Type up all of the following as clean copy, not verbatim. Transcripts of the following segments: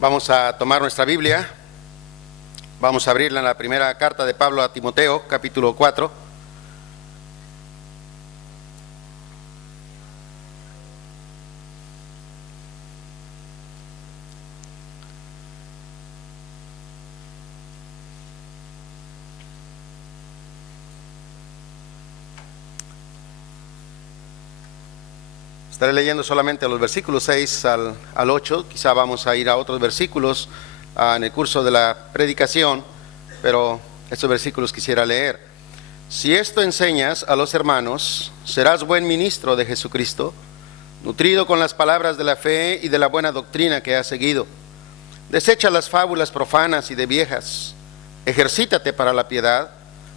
Vamos a tomar nuestra Biblia, vamos a abrirla en la primera carta de Pablo a Timoteo, capítulo 4. Estaré leyendo solamente los versículos 6 al 8, quizá vamos a ir a otros versículos en el curso de la predicación, pero estos versículos quisiera leer. Si esto enseñas a los hermanos, serás buen ministro de Jesucristo, nutrido con las palabras de la fe y de la buena doctrina que has seguido. Desecha las fábulas profanas y de viejas, ejercítate para la piedad,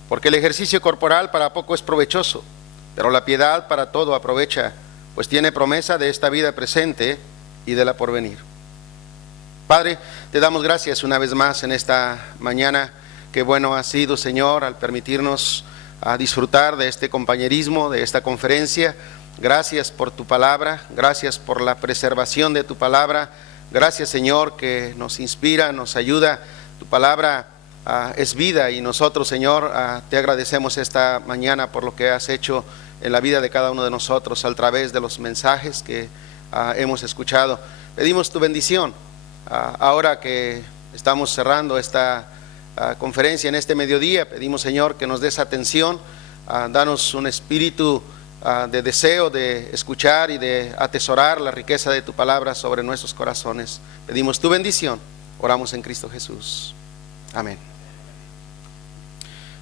porque el ejercicio corporal para poco es provechoso, pero la piedad para todo aprovecha, pues tiene promesa de esta vida presente y de la porvenir. Padre, te damos gracias una vez más en esta mañana. Qué bueno ha sido, Señor, al permitirnos disfrutar de este compañerismo, de esta conferencia. Gracias por tu palabra, gracias por la preservación de tu palabra. Gracias, Señor, que nos inspira, nos ayuda. Tu palabra es vida y nosotros, Señor, te agradecemos esta mañana por lo que has hecho en la vida de cada uno de nosotros a través de los mensajes que hemos escuchado. Pedimos tu bendición ahora que estamos cerrando esta conferencia en este mediodía. Pedimos, Señor, que nos des atención, danos un espíritu de deseo de escuchar y de atesorar la riqueza de tu palabra sobre nuestros corazones. Pedimos tu bendición, oramos en Cristo Jesús, amén.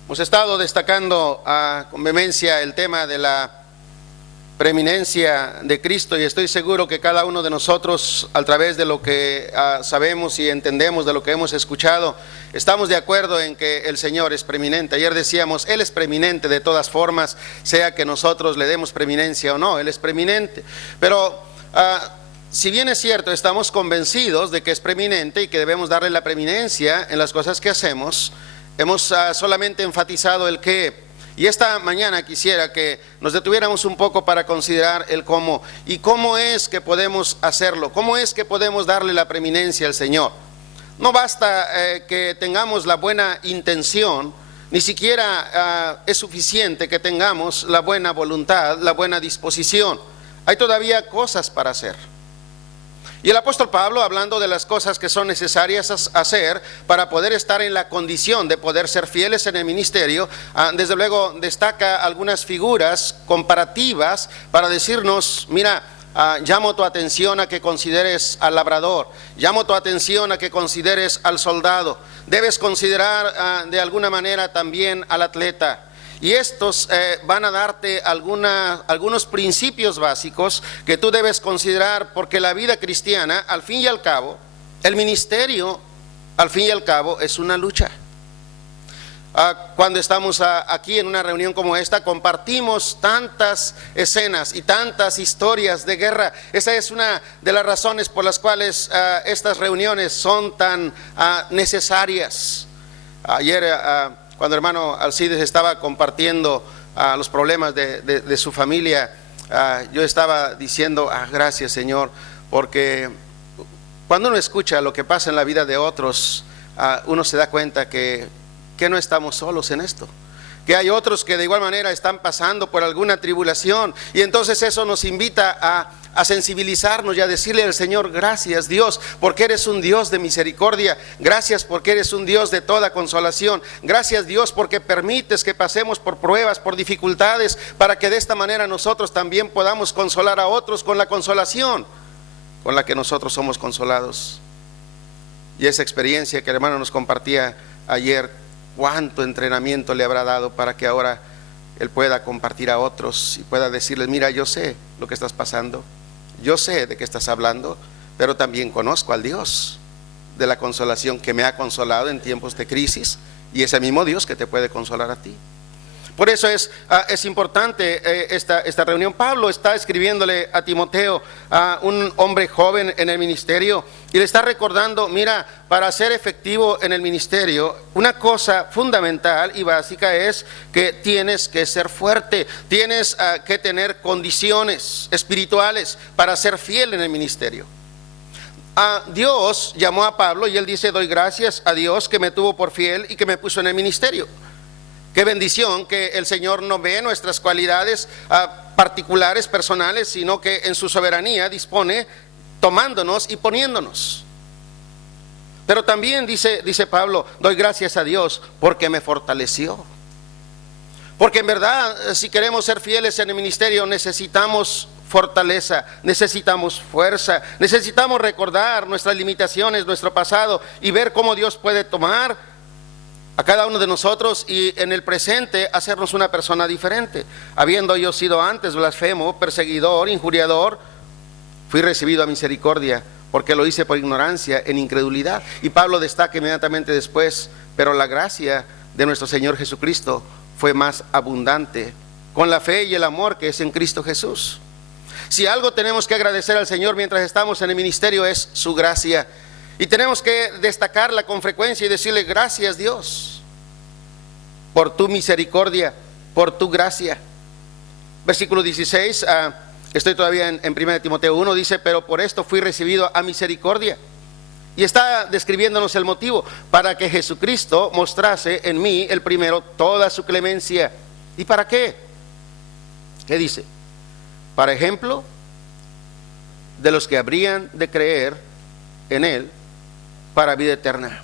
Hemos estado destacando con vehemencia el tema de la preeminencia de Cristo, y estoy seguro que cada uno de nosotros, a través de lo que sabemos y entendemos, de lo que hemos escuchado, estamos de acuerdo en que el Señor es preeminente. Ayer decíamos, Él es preeminente de todas formas, sea que nosotros le demos preeminencia o no, Él es preeminente. Pero si bien es cierto, estamos convencidos de que es preeminente y que debemos darle la preeminencia en las cosas que hacemos, hemos solamente enfatizado el qué. Y esta mañana quisiera que nos detuviéramos un poco para considerar el cómo. Y cómo es que podemos hacerlo, cómo es que podemos darle la preeminencia al Señor. No basta que tengamos la buena intención, ni siquiera es suficiente que tengamos la buena voluntad, la buena disposición. Hay todavía cosas para hacer. Y el apóstol Pablo, hablando de las cosas que son necesarias hacer para poder estar en la condición de poder ser fieles en el ministerio, desde luego destaca algunas figuras comparativas para decirnos, mira, llamo tu atención a que consideres al labrador, llamo tu atención a que consideres al soldado, debes considerar de alguna manera también al atleta. Y estos van a darte algunos principios básicos que tú debes considerar, porque la vida cristiana, al fin y al cabo, el ministerio, al fin y al cabo, es una lucha. Cuando estamos aquí en una reunión como esta, compartimos tantas escenas y tantas historias de guerra. Esa es una de las razones por las cuales estas reuniones son tan necesarias. Ayer, cuando el hermano Alcides estaba compartiendo los problemas de su familia, yo estaba diciendo, gracias, Señor, porque cuando uno escucha lo que pasa en la vida de otros, uno se da cuenta que no estamos solos en esto, que hay otros que de igual manera están pasando por alguna tribulación, y entonces eso nos invita a sensibilizarnos y a decirle al Señor, gracias Dios, porque eres un Dios de misericordia, gracias porque eres un Dios de toda consolación, gracias Dios porque permites que pasemos por pruebas, por dificultades, para que de esta manera nosotros también podamos consolar a otros con la consolación con la que nosotros somos consolados. Y esa experiencia que el hermano nos compartía ayer, cuánto entrenamiento le habrá dado para que ahora él pueda compartir a otros y pueda decirles, mira, yo sé lo que estás pasando, yo sé de qué estás hablando, pero también conozco al Dios de la consolación que me ha consolado en tiempos de crisis, y ese mismo Dios que te puede consolar a ti. Por eso es importante esta reunión. Pablo está escribiéndole a Timoteo, a un hombre joven en el ministerio, y le está recordando, mira, para ser efectivo en el ministerio, una cosa fundamental y básica es que tienes que ser fuerte, tienes que tener condiciones espirituales para ser fiel en el ministerio. Dios llamó a Pablo y él dice: doy gracias a Dios que me tuvo por fiel y que me puso en el ministerio. Qué bendición que el Señor no ve nuestras cualidades particulares, personales, sino que en su soberanía dispone tomándonos y poniéndonos. Pero también dice Pablo: doy gracias a Dios porque me fortaleció. Porque en verdad, si queremos ser fieles en el ministerio, necesitamos fortaleza, necesitamos fuerza, necesitamos recordar nuestras limitaciones, nuestro pasado, y ver cómo Dios puede tomar a cada uno de nosotros y en el presente hacernos una persona diferente. Habiendo yo sido antes blasfemo, perseguidor, injuriador, fui recibido a misericordia, porque lo hice por ignorancia, en incredulidad. Y Pablo destaca inmediatamente después: pero la gracia de nuestro Señor Jesucristo fue más abundante con la fe y el amor que es en Cristo Jesús. Si algo tenemos que agradecer al Señor mientras estamos en el ministerio, es su gracia. Y tenemos que destacarla con frecuencia y decirle: gracias, Dios, por tu misericordia, por tu gracia. Versículo 16, estoy todavía en 1 Timoteo 1, dice: pero por esto fui recibido a misericordia. Y está describiéndonos el motivo: para que Jesucristo mostrase en mí el primero toda su clemencia. ¿Y para qué? ¿Qué dice? Para ejemplo de los que habrían de creer en él para vida eterna.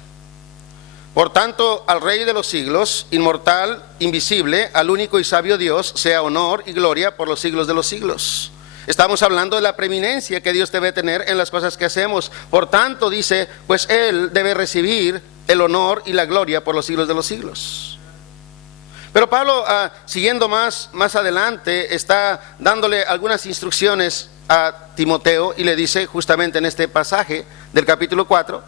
Por tanto, al Rey de los siglos, inmortal, invisible, al único y sabio Dios, sea honor y gloria por los siglos de los siglos. Estamos hablando de la preeminencia que Dios debe tener en las cosas que hacemos. Por tanto, dice, pues Él debe recibir el honor y la gloria por los siglos de los siglos. Pero Pablo, siguiendo más adelante, está dándole algunas instrucciones a Timoteo y le dice justamente en este pasaje del capítulo 4: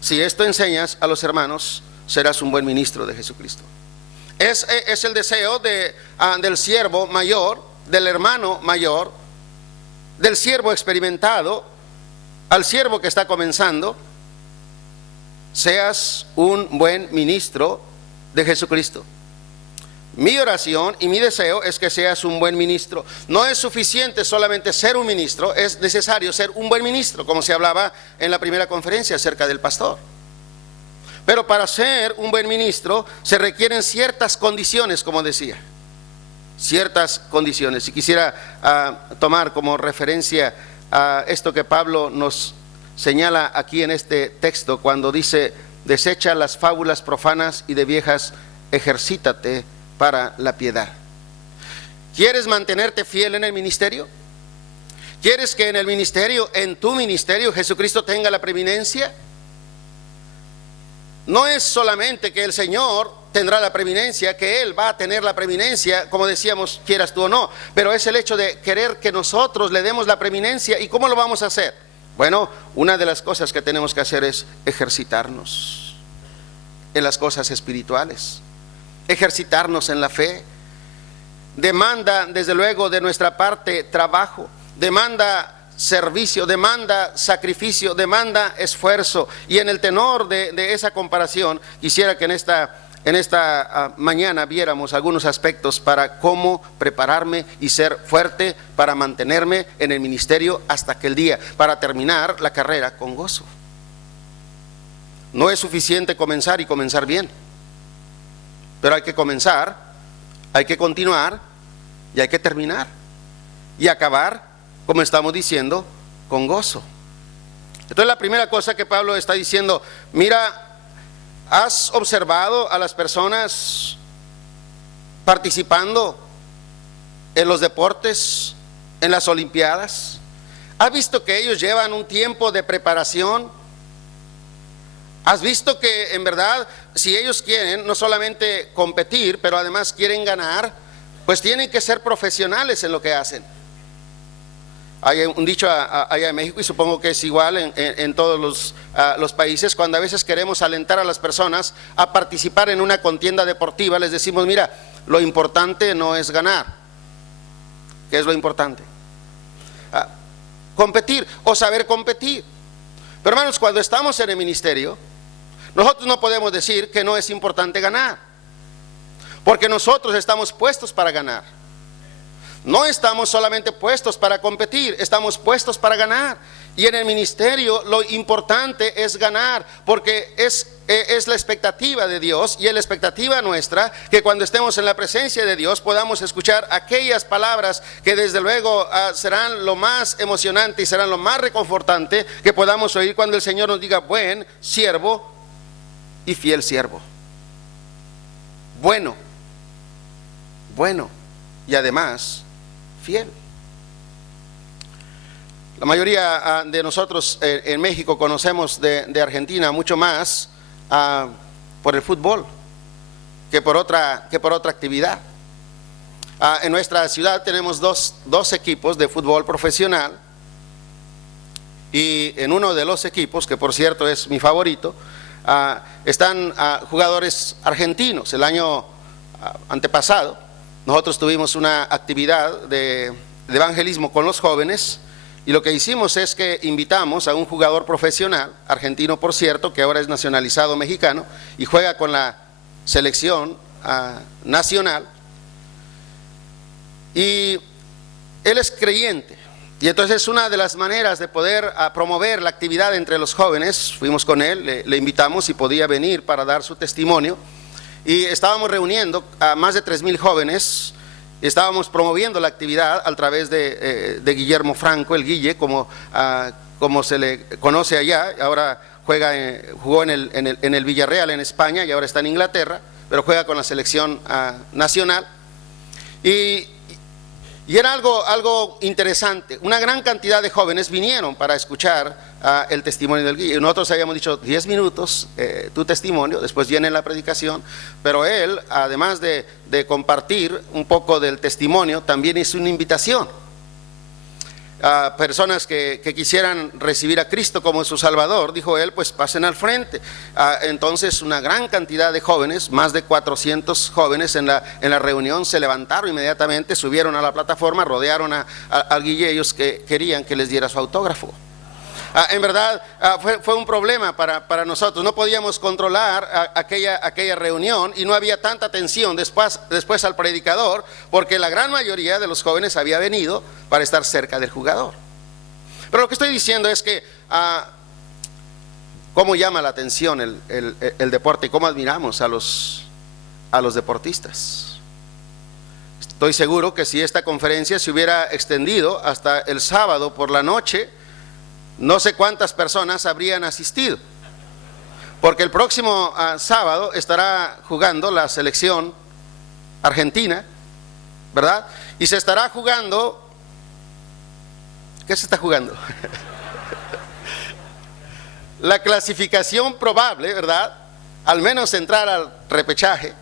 si esto enseñas a los hermanos, serás un buen ministro de Jesucristo. Es el deseo del siervo mayor, del hermano mayor, del siervo experimentado, al siervo que está comenzando: seas un buen ministro de Jesucristo. Mi oración y mi deseo es que seas un buen ministro. No es suficiente solamente ser un ministro, es necesario ser un buen ministro, como se hablaba en la primera conferencia acerca del pastor. Pero para ser un buen ministro se requieren ciertas condiciones, como decía, ciertas condiciones. Y quisiera tomar como referencia esto que Pablo nos señala aquí en este texto, cuando dice: desecha las fábulas profanas y de viejas, ejercítate para la piedad. ¿Quieres mantenerte fiel en el ministerio? ¿Quieres que en el ministerio, en tu ministerio, Jesucristo tenga la preeminencia? No es solamente que el Señor tendrá la preeminencia, que Él va a tener la preeminencia, como decíamos, quieras tú o no, pero es el hecho de querer que nosotros le demos la preeminencia. ¿Y cómo lo vamos a hacer? Bueno, una de las cosas que tenemos que hacer es ejercitarnos en las cosas espirituales, ejercitarnos en la fe. Demanda, desde luego, de nuestra parte trabajo, demanda servicio, demanda sacrificio, demanda esfuerzo. Y en el tenor de esa comparación, quisiera que en esta mañana viéramos algunos aspectos para cómo prepararme y ser fuerte para mantenerme en el ministerio hasta aquel día, para terminar la carrera con gozo. No es suficiente comenzar y comenzar bien, pero hay que comenzar, hay que continuar y hay que terminar y acabar, como estamos diciendo, con gozo. Entonces, la primera cosa que Pablo está diciendo: mira, ¿has observado a las personas participando en los deportes, en las olimpiadas? ¿Has visto que ellos llevan un tiempo de preparación? ¿Has visto que en verdad, si ellos quieren no solamente competir, pero además quieren ganar, pues tienen que ser profesionales en lo que hacen? Hay un dicho allá en México, y supongo que es igual en todos los países: cuando a veces queremos alentar a las personas a participar en una contienda deportiva, les decimos: mira, lo importante no es ganar. ¿Qué es lo importante? Competir o saber competir. Pero hermanos, cuando estamos en el ministerio, nosotros no podemos decir que no es importante ganar, porque nosotros estamos puestos para ganar. No estamos solamente puestos para competir, estamos puestos para ganar. Y en el ministerio lo importante es ganar, porque es la expectativa de Dios y es la expectativa nuestra que cuando estemos en la presencia de Dios podamos escuchar aquellas palabras que desde luego serán lo más emocionante y serán lo más reconfortante que podamos oír cuando el Señor nos diga: buen siervo y fiel siervo. Bueno y además fiel. La mayoría de nosotros en México conocemos de Argentina mucho más por el fútbol que por otra actividad. En nuestra ciudad tenemos dos equipos de fútbol profesional, y en uno de los equipos, que por cierto es mi favorito, están jugadores argentinos. El año antepasado nosotros tuvimos una actividad de evangelismo con los jóvenes, y lo que hicimos es que invitamos a un jugador profesional, argentino por cierto, que ahora es nacionalizado mexicano y juega con la selección nacional, y él es creyente. Y entonces una de las maneras de poder promover la actividad entre los jóvenes, fuimos con él, le invitamos si podía venir para dar su testimonio, y estábamos reuniendo a más de 3,000 jóvenes. Estábamos promoviendo la actividad a través de Guillermo Franco, el Guille, como se le conoce allá. Ahora jugó en el Villarreal en España y ahora está en Inglaterra, pero juega con la selección nacional. Y era algo interesante. Una gran cantidad de jóvenes vinieron para escuchar el testimonio del Guille. Nosotros habíamos dicho 10 minutos tu testimonio, después viene la predicación, pero él, además de compartir un poco del testimonio, también hizo una invitación a personas que quisieran recibir a Cristo como su Salvador. Dijo él: pues pasen al frente. Entonces una gran cantidad de jóvenes, más de 400 jóvenes en la reunión, se levantaron inmediatamente, subieron a la plataforma, rodearon al Guille. Ellos que querían que les diera su autógrafo. En verdad fue un problema para nosotros. No podíamos controlar aquella reunión, y no había tanta atención después al predicador, porque la gran mayoría de los jóvenes había venido para estar cerca del jugador. Pero lo que estoy diciendo es que cómo llama la atención el deporte, y cómo admiramos a los deportistas. Estoy seguro que si esta conferencia se hubiera extendido hasta el sábado por la noche, no sé cuántas personas habrían asistido, porque el próximo sábado estará jugando la selección argentina, ¿verdad? Y se estará jugando, ¿qué se está jugando? La clasificación probable, ¿verdad? Al menos entrar al repechaje,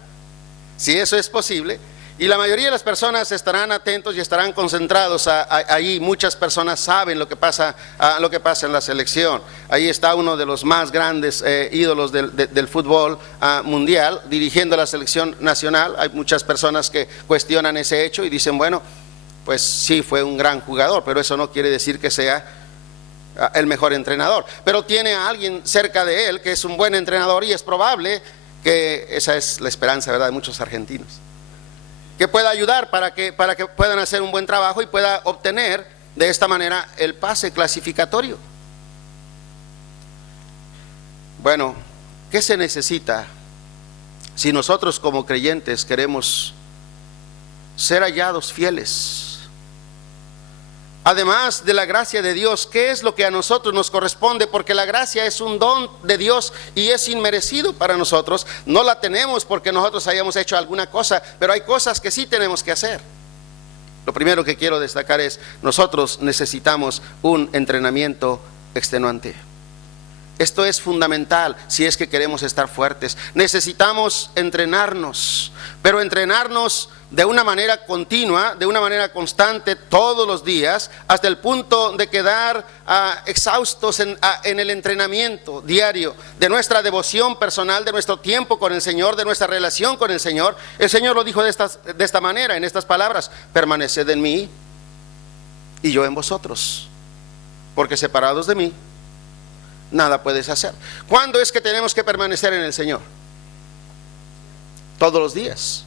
si eso es posible. Y la mayoría de las personas estarán atentos y estarán concentrados ahí. Muchas personas saben lo que pasa en la selección. Ahí está uno de los más grandes ídolos del fútbol mundial, dirigiendo la selección nacional. Hay muchas personas que cuestionan ese hecho y dicen: bueno, pues sí, fue un gran jugador, pero eso no quiere decir que sea el mejor entrenador. Pero tiene a alguien cerca de él que es un buen entrenador, y es probable que esa es la esperanza, ¿verdad?, de muchos argentinos, que pueda ayudar para que puedan hacer un buen trabajo y pueda obtener de esta manera el pase clasificatorio. Bueno, ¿qué se necesita si nosotros como creyentes queremos ser hallados fieles? Además de la gracia de Dios, ¿qué es lo que a nosotros nos corresponde? Porque la gracia es un don de Dios y es inmerecido para nosotros. No la tenemos porque nosotros hayamos hecho alguna cosa, pero hay cosas que sí tenemos que hacer. Lo primero que quiero destacar es: nosotros necesitamos un entrenamiento extenuante. Esto es fundamental si es que queremos estar fuertes. Necesitamos entrenarnos, pero entrenarnos de una manera continua, de una manera constante, todos los días, hasta el punto de quedar exhaustos en el entrenamiento diario de nuestra devoción personal, de nuestro tiempo con el Señor, de nuestra relación con el Señor. El Señor lo dijo de esta manera, en estas palabras: permaneced en mí y yo en vosotros, porque separados de mí nada puedes hacer. ¿Cuándo es que tenemos que permanecer en el Señor? Todos los días.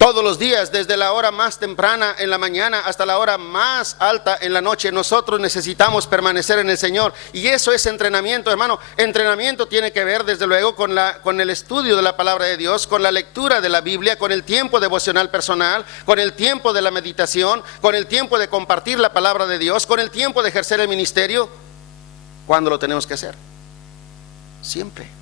Todos los días, desde la hora más temprana en la mañana hasta la hora más alta en la noche, nosotros necesitamos permanecer en el Señor. Y eso es entrenamiento, hermano. Entrenamiento tiene que ver, desde luego, con el estudio de la palabra de Dios, con la lectura de la Biblia, con el tiempo devocional personal, con el tiempo de la meditación, con el tiempo de compartir la palabra de Dios, con el tiempo de ejercer el ministerio. ¿Cuándo lo tenemos que hacer? Siempre.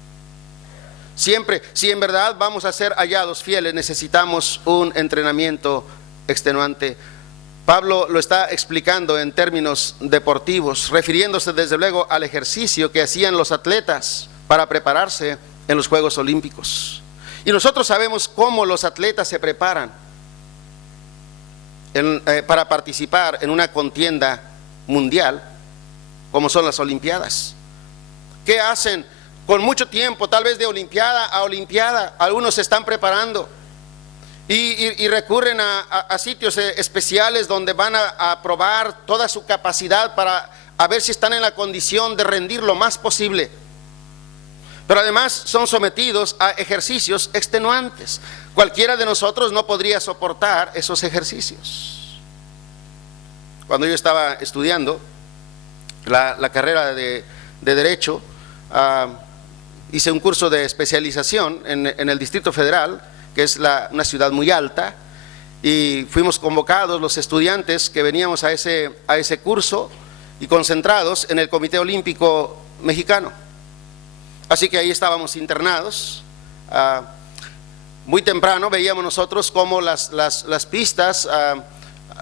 Siempre, si en verdad vamos a ser hallados fieles, necesitamos un entrenamiento extenuante. Pablo lo está explicando en términos deportivos, refiriéndose desde luego al ejercicio que hacían los atletas para prepararse en los Juegos Olímpicos. Y nosotros sabemos cómo los atletas se preparan para participar en una contienda mundial, como son las Olimpiadas. ¿Qué hacen? Con mucho tiempo, tal vez de olimpiada a olimpiada, algunos se están preparando y recurren a sitios especiales donde van a probar toda su capacidad para ver si están en la condición de rendir lo más posible. Pero además son sometidos a ejercicios extenuantes. Cualquiera de nosotros no podría soportar esos ejercicios. Cuando yo estaba estudiando la carrera de Derecho, hice un curso de especialización en el Distrito Federal, que es una ciudad muy alta, y fuimos convocados los estudiantes que veníamos a ese curso y concentrados en el Comité Olímpico Mexicano. Así que ahí estábamos internados. Muy temprano veíamos nosotros cómo las pistas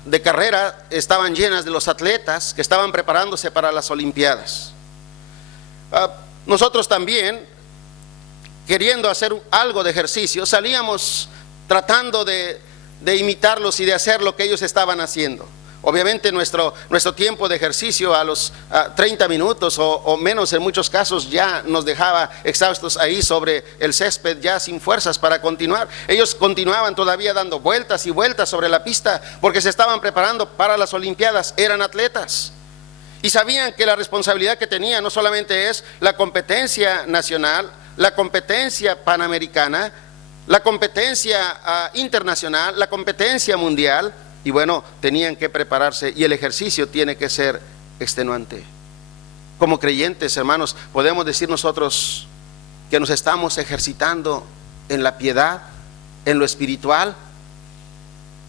de carrera estaban llenas de los atletas que estaban preparándose para las Olimpiadas. Nosotros también, queriendo hacer algo de ejercicio, salíamos tratando de imitarlos y de hacer lo que ellos estaban haciendo. Obviamente nuestro tiempo de ejercicio a los 30 minutos o menos en muchos casos ya nos dejaba exhaustos ahí sobre el césped, ya sin fuerzas para continuar. Ellos continuaban todavía dando vueltas y vueltas sobre la pista porque se estaban preparando para las Olimpiadas, eran atletas. Y sabían que la responsabilidad que tenían no solamente es la competencia nacional, la competencia panamericana, la competencia internacional, la competencia mundial, y bueno, tenían que prepararse y el ejercicio tiene que ser extenuante. Como creyentes, hermanos, podemos decir nosotros que nos estamos ejercitando en la piedad, en lo espiritual,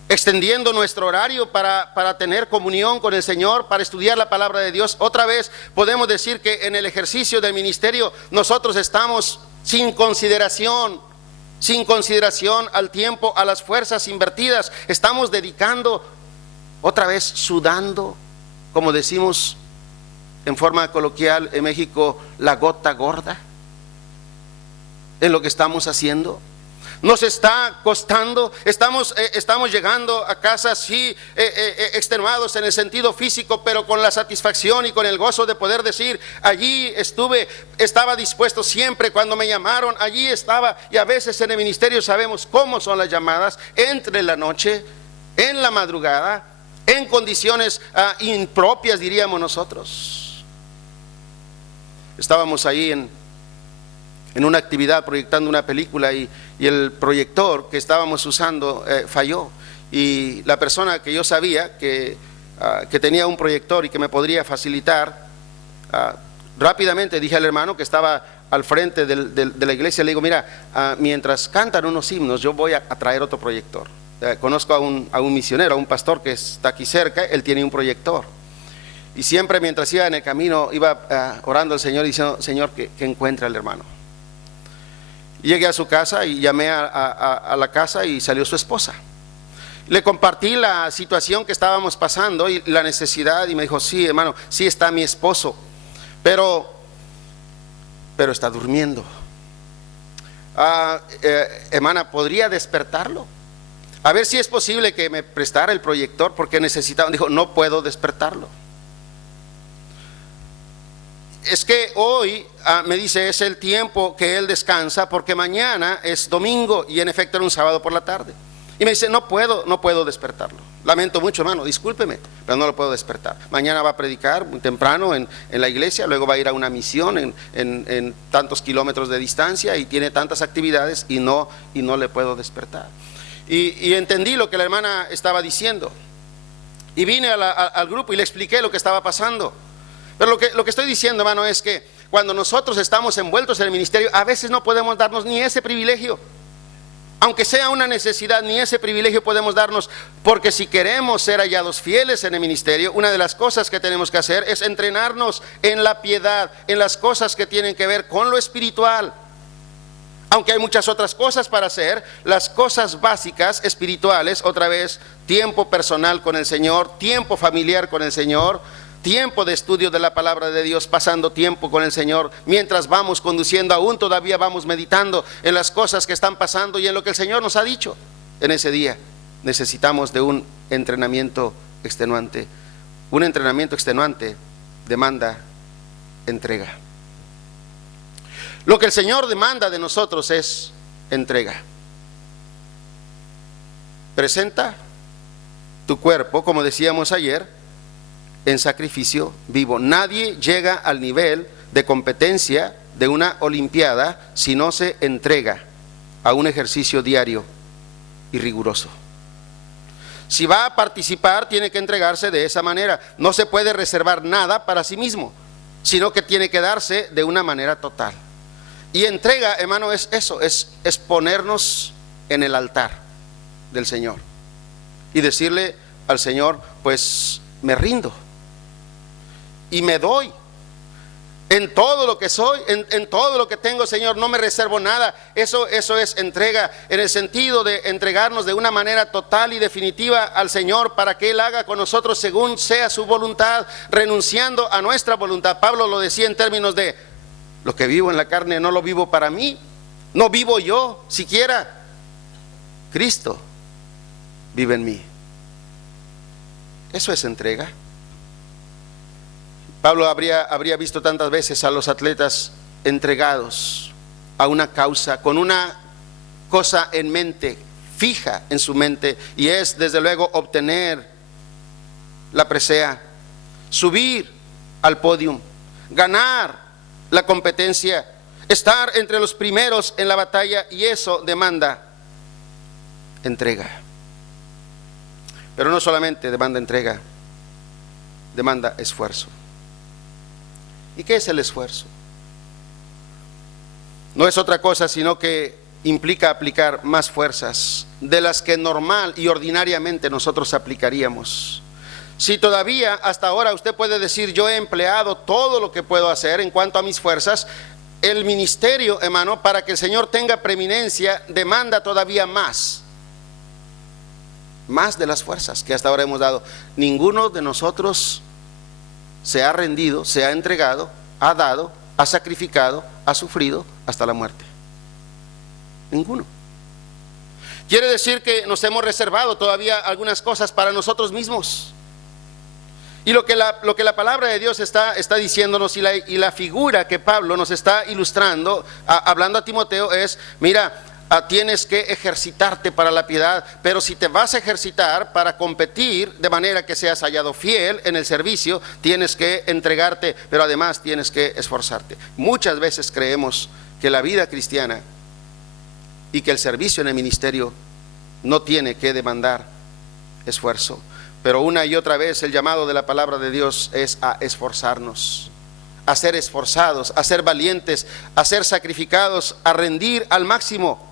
extendiendo nuestro horario para tener comunión con el Señor, para estudiar la palabra de Dios. Otra vez podemos decir que en el ejercicio del ministerio nosotros estamos sin consideración al tiempo, a las fuerzas invertidas. Estamos dedicando, otra vez sudando, como decimos en forma coloquial en México, la gota gorda en lo que estamos haciendo. Nos está costando, estamos llegando a casa sí extenuados en el sentido físico, pero con la satisfacción y con el gozo de poder decir: allí estaba dispuesto siempre cuando me llamaron, allí estaba. Y a veces en el ministerio sabemos cómo son las llamadas, entre la noche, en la madrugada, en condiciones impropias, diríamos nosotros. Estábamos ahí en una actividad proyectando una película y el proyector que estábamos usando falló, y la persona que yo sabía que tenía un proyector y que me podría facilitar, rápidamente dije al hermano que estaba al frente de la iglesia, le digo: mira, mientras cantan unos himnos yo voy a traer otro proyector. Conozco a un misionero, a un pastor que está aquí cerca, él tiene un proyector. Y siempre mientras iba en el camino iba orando al Señor y diciendo: Señor, que encuentre al hermano. Llegué a su casa y llamé a la casa y salió su esposa. Le compartí la situación que estábamos pasando y la necesidad, y me dijo: sí, hermano, sí está mi esposo, pero está durmiendo. Hermana, ¿podría despertarlo? A ver si es posible que me prestara el proyector porque necesitaba. Dijo: no puedo despertarlo. Es que hoy, me dice, es el tiempo que él descansa porque mañana es domingo, y en efecto era un sábado por la tarde. Y me dice: no puedo despertarlo. Lamento mucho, hermano, discúlpeme, pero no lo puedo despertar. Mañana va a predicar muy temprano en la iglesia, luego va a ir a una misión en tantos kilómetros de distancia y tiene tantas actividades y no le puedo despertar. y entendí lo que la hermana estaba diciendo. Y vine al grupo y le expliqué lo que estaba pasando. Pero lo que estoy diciendo, hermano, es que cuando nosotros estamos envueltos en el ministerio, a veces no podemos darnos ni ese privilegio. Aunque sea una necesidad, ni ese privilegio podemos darnos, porque si queremos ser hallados fieles en el ministerio, una de las cosas que tenemos que hacer es entrenarnos en la piedad, en las cosas que tienen que ver con lo espiritual. Aunque hay muchas otras cosas para hacer, las cosas básicas espirituales, otra vez, tiempo personal con el Señor, tiempo familiar con el Señor, tiempo de estudio de la palabra de Dios, pasando tiempo con el Señor, mientras vamos conduciendo, aún todavía vamos meditando en las cosas que están pasando y en lo que el Señor nos ha dicho en ese día. Necesitamos de un entrenamiento extenuante. Un entrenamiento extenuante demanda entrega. Lo que el Señor demanda de nosotros es entrega. Presenta tu cuerpo, como decíamos ayer, en sacrificio vivo. Nadie llega al nivel de competencia de una olimpiada si no se entrega a un ejercicio diario y riguroso. Si va a participar, tiene que entregarse de esa manera. No se puede reservar nada para sí mismo, sino que tiene que darse de una manera total. Y entrega, hermano, es eso, es ponernos en el altar del Señor y decirle al Señor, pues me rindo y me doy en todo lo que soy, en todo lo que tengo, Señor, no me reservo nada. Eso es entrega, en el sentido de entregarnos de una manera total y definitiva al Señor para que Él haga con nosotros según sea su voluntad, renunciando a nuestra voluntad. Pablo lo decía en términos de: lo que vivo en la carne no lo vivo para mí, no vivo yo siquiera, Cristo vive en mí. Eso es entrega. Pablo habría visto tantas veces a los atletas entregados a una causa, con una cosa en mente, fija en su mente, y es desde luego obtener la presea, subir al podium, ganar la competencia, estar entre los primeros en la batalla, y eso demanda entrega. Pero no solamente demanda entrega, demanda esfuerzo. ¿Y qué es el esfuerzo? No es otra cosa sino que implica aplicar más fuerzas de las que normal y ordinariamente nosotros aplicaríamos. Si todavía hasta ahora usted puede decir: yo he empleado todo lo que puedo hacer en cuanto a mis fuerzas, el ministerio, hermano, para que el Señor tenga preeminencia, demanda todavía más de las fuerzas que hasta ahora hemos dado. Ninguno de nosotros se ha rendido, se ha entregado, ha dado, ha sacrificado, ha sufrido hasta la muerte. Ninguno. Quiere decir que nos hemos reservado todavía algunas cosas para nosotros mismos. Y lo que la palabra de Dios está diciéndonos, y la figura que Pablo nos está ilustrando, hablando a Timoteo, es: mira, tienes que ejercitarte para la piedad, pero si te vas a ejercitar para competir de manera que seas hallado fiel en el servicio, tienes que entregarte, pero además tienes que esforzarte. Muchas veces creemos que la vida cristiana y que el servicio en el ministerio no tiene que demandar esfuerzo, pero una y otra vez el llamado de la palabra de Dios es a esforzarnos, a ser esforzados, a ser valientes, a ser sacrificados, a rendir al máximo.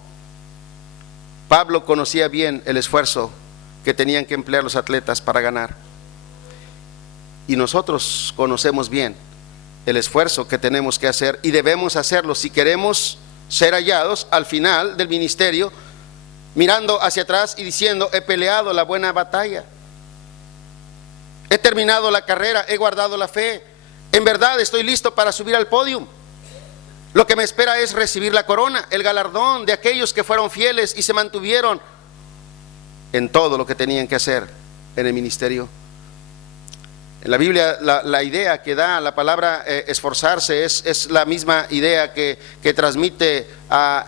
Pablo conocía bien el esfuerzo que tenían que emplear los atletas para ganar, y nosotros conocemos bien el esfuerzo que tenemos que hacer y debemos hacerlo si queremos ser hallados al final del ministerio, mirando hacia atrás y diciendo: he peleado la buena batalla, he terminado la carrera, he guardado la fe, en verdad estoy listo para subir al podio. Lo que me espera es recibir la corona, el galardón de aquellos que fueron fieles y se mantuvieron en todo lo que tenían que hacer en el ministerio. En la Biblia la idea que da la palabra esforzarse es la misma idea que transmite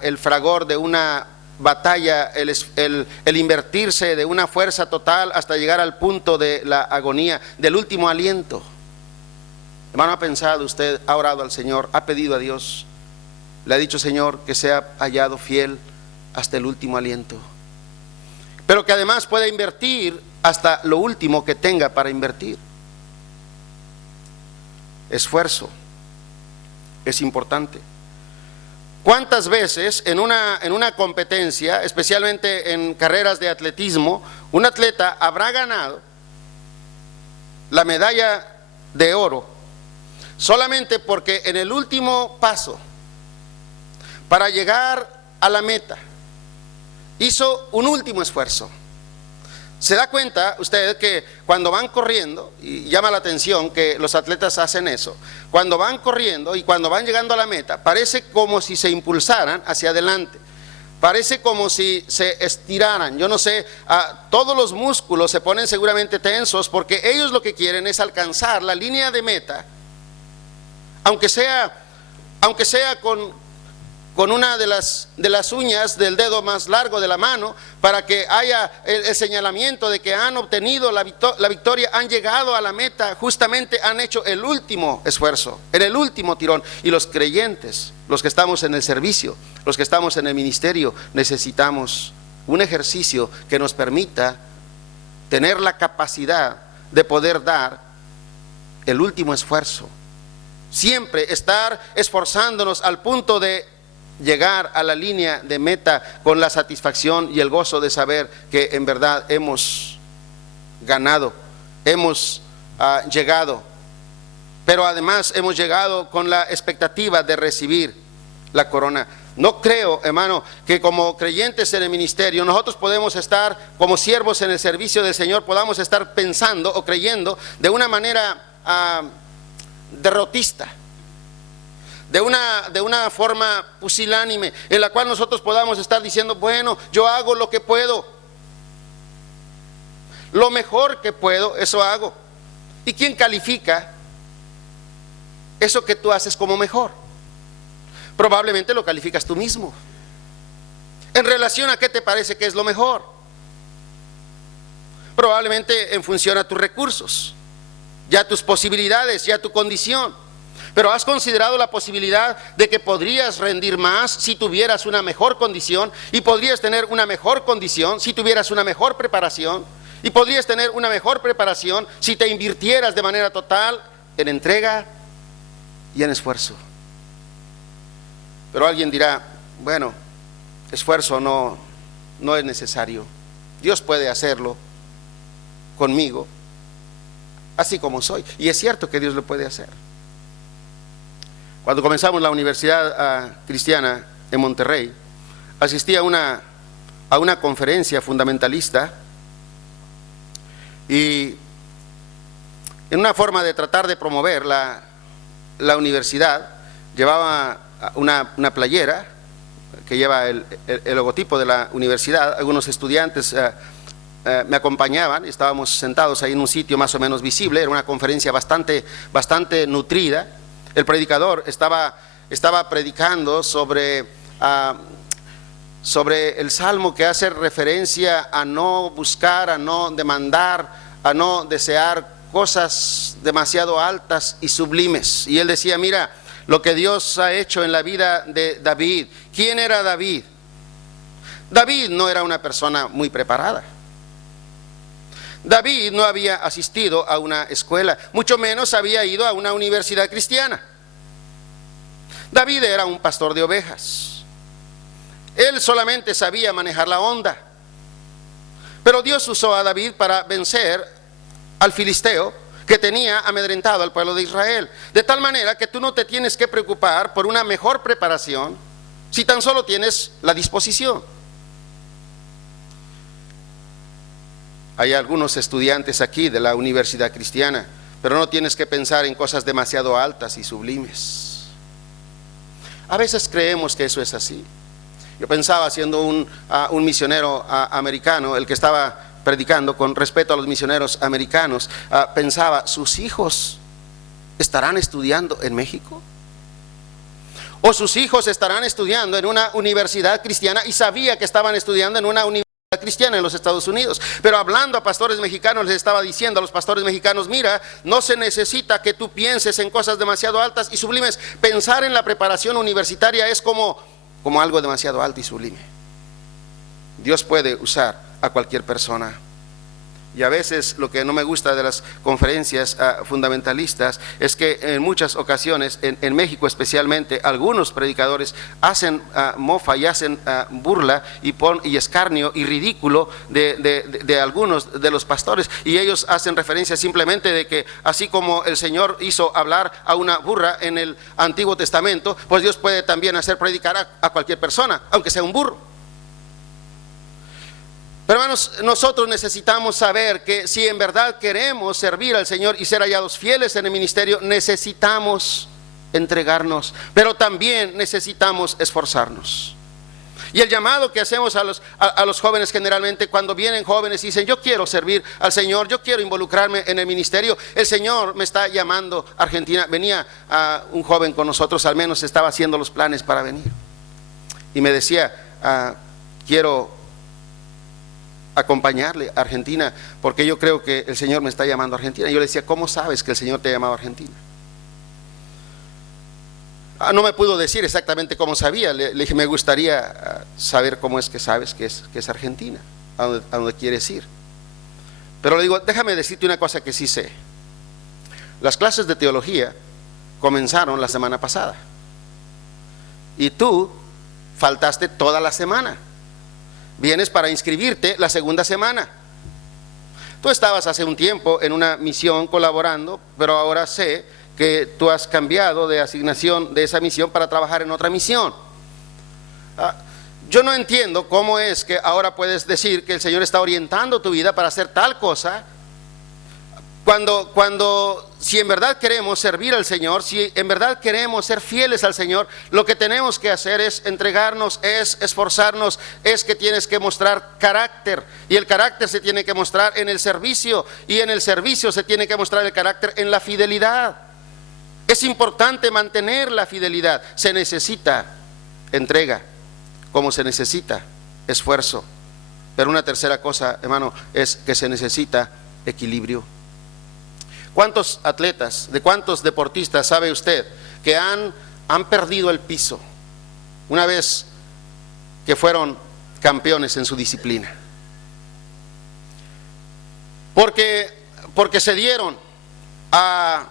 el fragor de una batalla, el invertirse de una fuerza total hasta llegar al punto de la agonía, del último aliento. Hermano, ¿ha pensado usted, ha orado al Señor, ha pedido a Dios, le ha dicho: Señor, que sea hallado fiel hasta el último aliento? pero que además pueda invertir hasta lo último que tenga para invertir. Esfuerzo es importante. ¿Cuántas veces en una competencia, especialmente en carreras de atletismo, un atleta habrá ganado la medalla de oro solamente porque en el último paso, para llegar a la meta, hizo un último esfuerzo? ¿Se da cuenta usted que cuando van corriendo, y llama la atención que los atletas hacen eso, cuando van corriendo y cuando van llegando a la meta, parece como si se impulsaran hacia adelante, parece como si se estiraran? Yo no sé, todos los músculos se ponen seguramente tensos porque ellos lo que quieren es alcanzar la línea de meta, aunque sea con una de las uñas del dedo más largo de la mano, para que haya el señalamiento de que han obtenido la victoria, han llegado a la meta, justamente han hecho el último esfuerzo, en el último tirón. Y los creyentes, los que estamos en el servicio, los que estamos en el ministerio, necesitamos un ejercicio que nos permita tener la capacidad de poder dar el último esfuerzo, siempre estar esforzándonos al punto de llegar a la línea de meta con la satisfacción y el gozo de saber que en verdad hemos ganado, hemos llegado, pero además hemos llegado con la expectativa de recibir la corona. No creo, hermano, que como creyentes en el ministerio nosotros podemos estar como siervos en el servicio del Señor, podamos estar pensando o creyendo de una manera derrotista, de una forma pusilánime, en la cual nosotros podamos estar diciendo: bueno, yo hago lo que puedo, lo mejor que puedo, eso hago. ¿Y quién califica eso que tú haces como mejor? Probablemente lo calificas tú mismo. ¿En relación a qué te parece que es lo mejor? Probablemente en función a tus recursos, ya tus posibilidades, ya tu condición. Pero ¿has considerado la posibilidad de que podrías rendir más si tuvieras una mejor condición? Y podrías tener una mejor condición si tuvieras una mejor preparación. Y podrías tener una mejor preparación si te invirtieras de manera total en entrega y en esfuerzo. Pero alguien dirá: bueno, esfuerzo no es necesario. Dios puede hacerlo conmigo, así como soy. Y es cierto que Dios lo puede hacer. Cuando comenzamos la Universidad Cristiana en Monterrey, asistí a una conferencia fundamentalista, y en una forma de tratar de promover la universidad, llevaba una playera que lleva el logotipo de la universidad. Algunos estudiantes me acompañaban, estábamos sentados ahí en un sitio más o menos visible. Era una conferencia bastante nutrida. El predicador estaba predicando sobre el salmo que hace referencia a no buscar, a no demandar, a no desear cosas demasiado altas y sublimes. Y él decía: mira lo que Dios ha hecho en la vida de David. ¿Quién era David? David no era una persona muy preparada. David no había asistido a una escuela, mucho menos había ido a una universidad cristiana. David era un pastor de ovejas. Él solamente sabía manejar la onda. Pero Dios usó a David para vencer al filisteo que tenía amedrentado al pueblo de Israel. De tal manera que tú no te tienes que preocupar por una mejor preparación si tan solo tienes la disposición. Hay algunos estudiantes aquí de la universidad cristiana, pero no tienes que pensar en cosas demasiado altas y sublimes. A veces creemos que eso es así. Yo pensaba, siendo un misionero americano, el que estaba predicando con respeto a los misioneros americanos, pensaba: ¿sus hijos estarán estudiando en México? ¿O sus hijos estarán estudiando en una universidad cristiana? Y sabía que estaban estudiando en una universidad cristiana en los Estados Unidos. Pero hablando a pastores mexicanos, les estaba diciendo a los pastores mexicanos: mira, no se necesita que tú pienses en cosas demasiado altas y sublimes. Pensar en la preparación universitaria es como algo demasiado alto y sublime. Dios puede usar a cualquier persona. Y a veces lo que no me gusta de las conferencias fundamentalistas es que en muchas ocasiones, en México especialmente, algunos predicadores hacen mofa y hacen burla y escarnio y ridículo de algunos de los pastores, y ellos hacen referencia simplemente de que así como el Señor hizo hablar a una burra en el Antiguo Testamento, pues Dios puede también hacer predicar a cualquier persona, aunque sea un burro. Pero hermanos, nosotros necesitamos saber que si en verdad queremos servir al Señor y ser hallados fieles en el ministerio, necesitamos entregarnos, pero también necesitamos esforzarnos. Y el llamado que hacemos a los jóvenes generalmente, cuando vienen jóvenes y dicen: yo quiero servir al Señor, yo quiero involucrarme en el ministerio, el Señor me está llamando a Argentina. Venía un joven con nosotros, al menos estaba haciendo los planes para venir, y me decía: quiero acompañarle a Argentina, porque yo creo que el Señor me está llamando a Argentina. Y yo le decía: ¿cómo sabes que el Señor te ha llamado a Argentina? No me pudo decir exactamente cómo sabía. Le dije: me gustaría saber cómo es que sabes que es Argentina, a donde quieres ir. Pero le digo: déjame decirte una cosa que sí sé. Las clases de teología comenzaron la semana pasada, y tú faltaste toda la semana. Vienes para inscribirte la segunda semana. Tú estabas hace un tiempo en una misión colaborando, pero ahora sé que tú has cambiado de asignación de esa misión para trabajar en otra misión. Yo no entiendo cómo es que ahora puedes decir que el Señor está orientando tu vida para hacer tal cosa, cuando si en verdad queremos servir al Señor, si en verdad queremos ser fieles al Señor, lo que tenemos que hacer es entregarnos, es esforzarnos, es que tienes que mostrar carácter, y el carácter se tiene que mostrar en el servicio, y en el servicio se tiene que mostrar el carácter en la fidelidad. Es importante mantener la fidelidad. Se necesita entrega, como se necesita esfuerzo. Pero una tercera cosa, hermano, es que se necesita equilibrio. ¿Cuántos atletas, de cuántos deportistas sabe usted que han perdido el piso una vez que fueron campeones en su disciplina? Porque se dieron a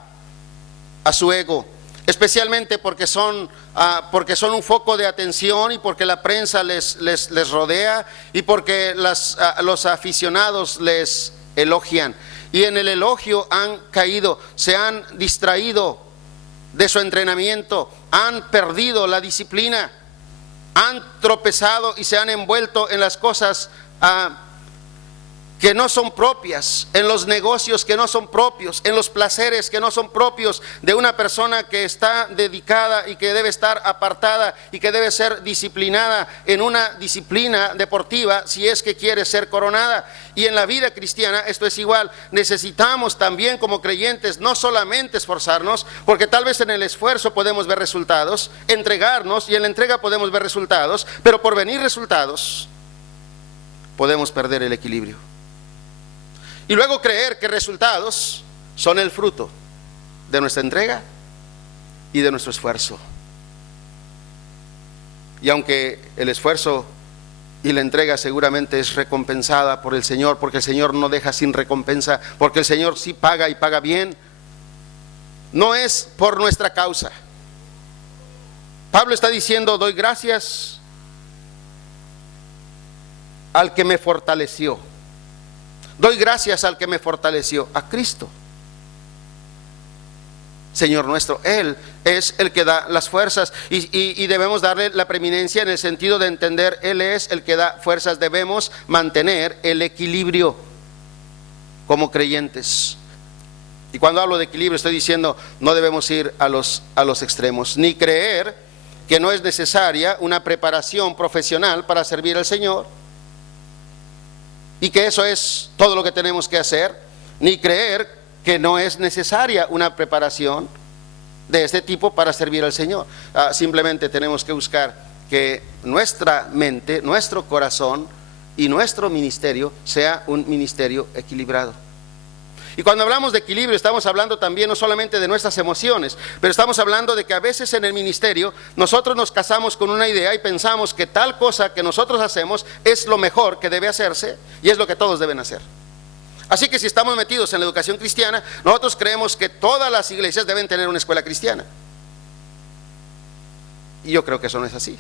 su ego, especialmente porque son un foco de atención, y porque la prensa les rodea, y porque los aficionados les elogian. Y en el elogio han caído, se han distraído de su entrenamiento, han perdido la disciplina, han tropezado y se han envuelto en las cosas que no son propias, en los negocios que no son propios, en los placeres que no son propios de una persona que está dedicada y que debe estar apartada y que debe ser disciplinada en una disciplina deportiva si es que quiere ser coronada. Y en la vida cristiana esto es igual. Necesitamos también como creyentes no solamente esforzarnos, porque tal vez en el esfuerzo podemos ver resultados, entregarnos, y en la entrega podemos ver resultados, pero por venir resultados podemos perder el equilibrio. Y luego creer que resultados son el fruto de nuestra entrega y de nuestro esfuerzo. Y aunque el esfuerzo y la entrega seguramente es recompensada por el Señor, porque el Señor no deja sin recompensa, porque el Señor sí paga y paga bien, no es por nuestra causa. Pablo está diciendo: doy gracias al que me fortaleció. Doy gracias al que me fortaleció, a Cristo, Señor nuestro. Él es el que da las fuerzas, y debemos darle la preeminencia en el sentido de entender: Él es el que da fuerzas. Debemos mantener el equilibrio como creyentes. Y cuando hablo de equilibrio estoy diciendo: no debemos ir a los extremos, ni creer que no es necesaria una preparación profesional para servir al Señor, y que eso es todo lo que tenemos que hacer, ni creer que no es necesaria una preparación de este tipo para servir al Señor. Simplemente tenemos que buscar que nuestra mente, nuestro corazón y nuestro ministerio sea un ministerio equilibrado. Y cuando hablamos de equilibrio estamos hablando también no solamente de nuestras emociones, pero estamos hablando de que a veces en el ministerio nosotros nos casamos con una idea y pensamos que tal cosa que nosotros hacemos es lo mejor que debe hacerse y es lo que todos deben hacer. Así que si estamos metidos en la educación cristiana, nosotros creemos que todas las iglesias deben tener una escuela cristiana. Y yo creo que eso no es así.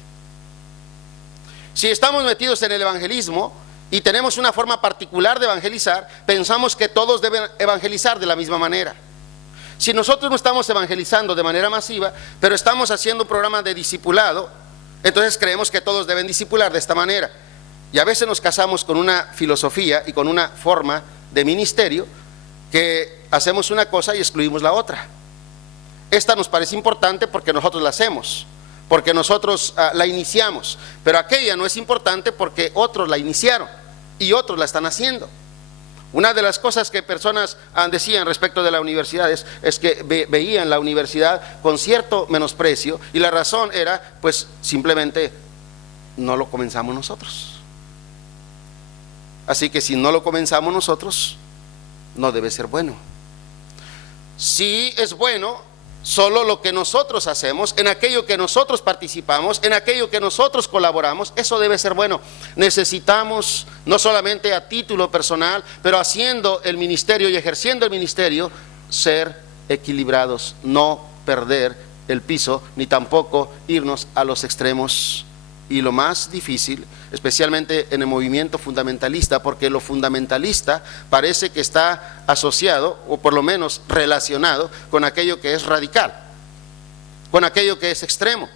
Si estamos metidos en el evangelismo y tenemos una forma particular de evangelizar, pensamos que todos deben evangelizar de la misma manera. Si nosotros no estamos evangelizando de manera masiva, pero estamos haciendo un programa de discipulado, entonces creemos que todos deben discipular de esta manera. Y a veces nos casamos con una filosofía y con una forma de ministerio que hacemos una cosa y excluimos la otra. Esta nos parece importante porque nosotros la hacemos, porque nosotros la iniciamos, pero aquella no es importante porque otros la iniciaron y otros la están haciendo. Una de las cosas que personas decían respecto de la universidad es que veían la universidad con cierto menosprecio, y la razón era pues simplemente no lo comenzamos nosotros. Así que si no lo comenzamos nosotros, no debe ser bueno. Sí es bueno solo lo que nosotros hacemos, en aquello que nosotros participamos, en aquello que nosotros colaboramos, eso debe ser bueno. Necesitamos, no solamente a título personal, pero haciendo el ministerio y ejerciendo el ministerio, ser equilibrados, no perder el piso, ni tampoco irnos a los extremos. Y lo más difícil, especialmente en el movimiento fundamentalista, porque lo fundamentalista parece que está asociado, o por lo menos relacionado, con aquello que es radical, con aquello que es extremo.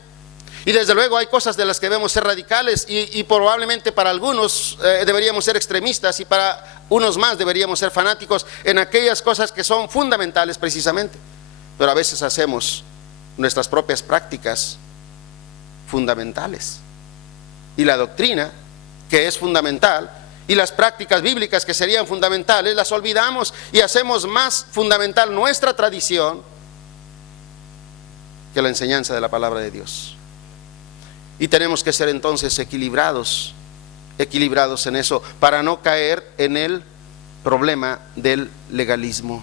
Y desde luego hay cosas de las que debemos ser radicales y probablemente para algunos deberíamos ser extremistas, y para unos más deberíamos ser fanáticos en aquellas cosas que son fundamentales precisamente. Pero a veces hacemos nuestras propias prácticas fundamentales. Y la doctrina, que es fundamental, y las prácticas bíblicas que serían fundamentales, las olvidamos y hacemos más fundamental nuestra tradición que la enseñanza de la palabra de Dios. Y tenemos que ser entonces equilibrados en eso, para no caer en el problema del legalismo.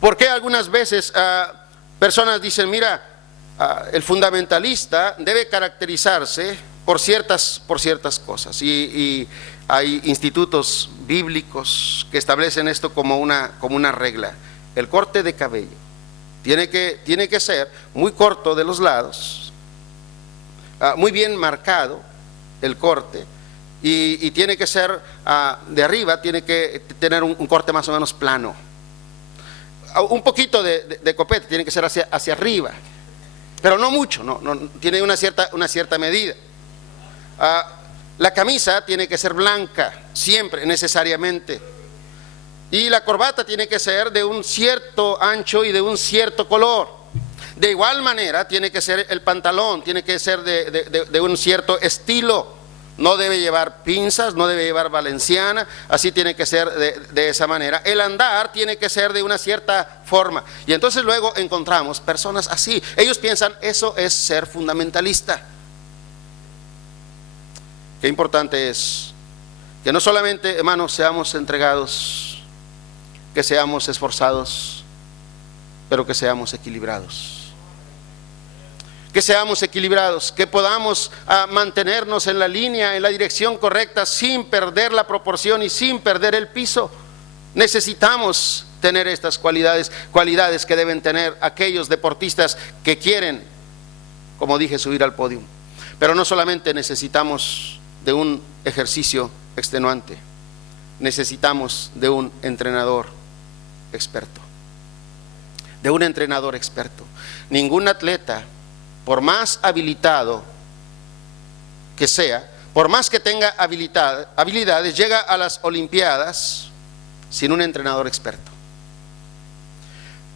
¿Por qué algunas veces personas dicen, mira, el fundamentalista debe caracterizarse por ciertas cosas, y hay institutos bíblicos que establecen esto como una regla? El corte de cabello tiene que ser muy corto de los lados, muy bien marcado el corte, y tiene que ser de arriba, tiene que tener un corte más o menos plano. Un poquito de copete tiene que ser hacia arriba, pero no mucho, no, tiene una cierta medida. La camisa tiene que ser blanca, siempre, necesariamente. Y la corbata tiene que ser de un cierto ancho y de un cierto color. De igual manera tiene que ser el pantalón, tiene que ser de un cierto estilo. No debe llevar pinzas, no debe llevar valenciana, así tiene que ser de esa manera. El andar tiene que ser de una cierta forma. Y entonces luego encontramos personas así. Ellos piensan, eso es ser fundamentalista. Qué importante es que no solamente, hermanos, seamos entregados, que seamos esforzados, pero que seamos equilibrados. Que seamos equilibrados, que podamos mantenernos en la línea, en la dirección correcta, sin perder la proporción y sin perder el piso. Necesitamos tener estas cualidades que deben tener aquellos deportistas que quieren, como dije, subir al podio. Pero no solamente necesitamos de un ejercicio extenuante, necesitamos de un entrenador experto. De un entrenador experto. Ningún atleta, por más habilitado que sea, por más que tenga habilidades, llega a las Olimpiadas sin un entrenador experto.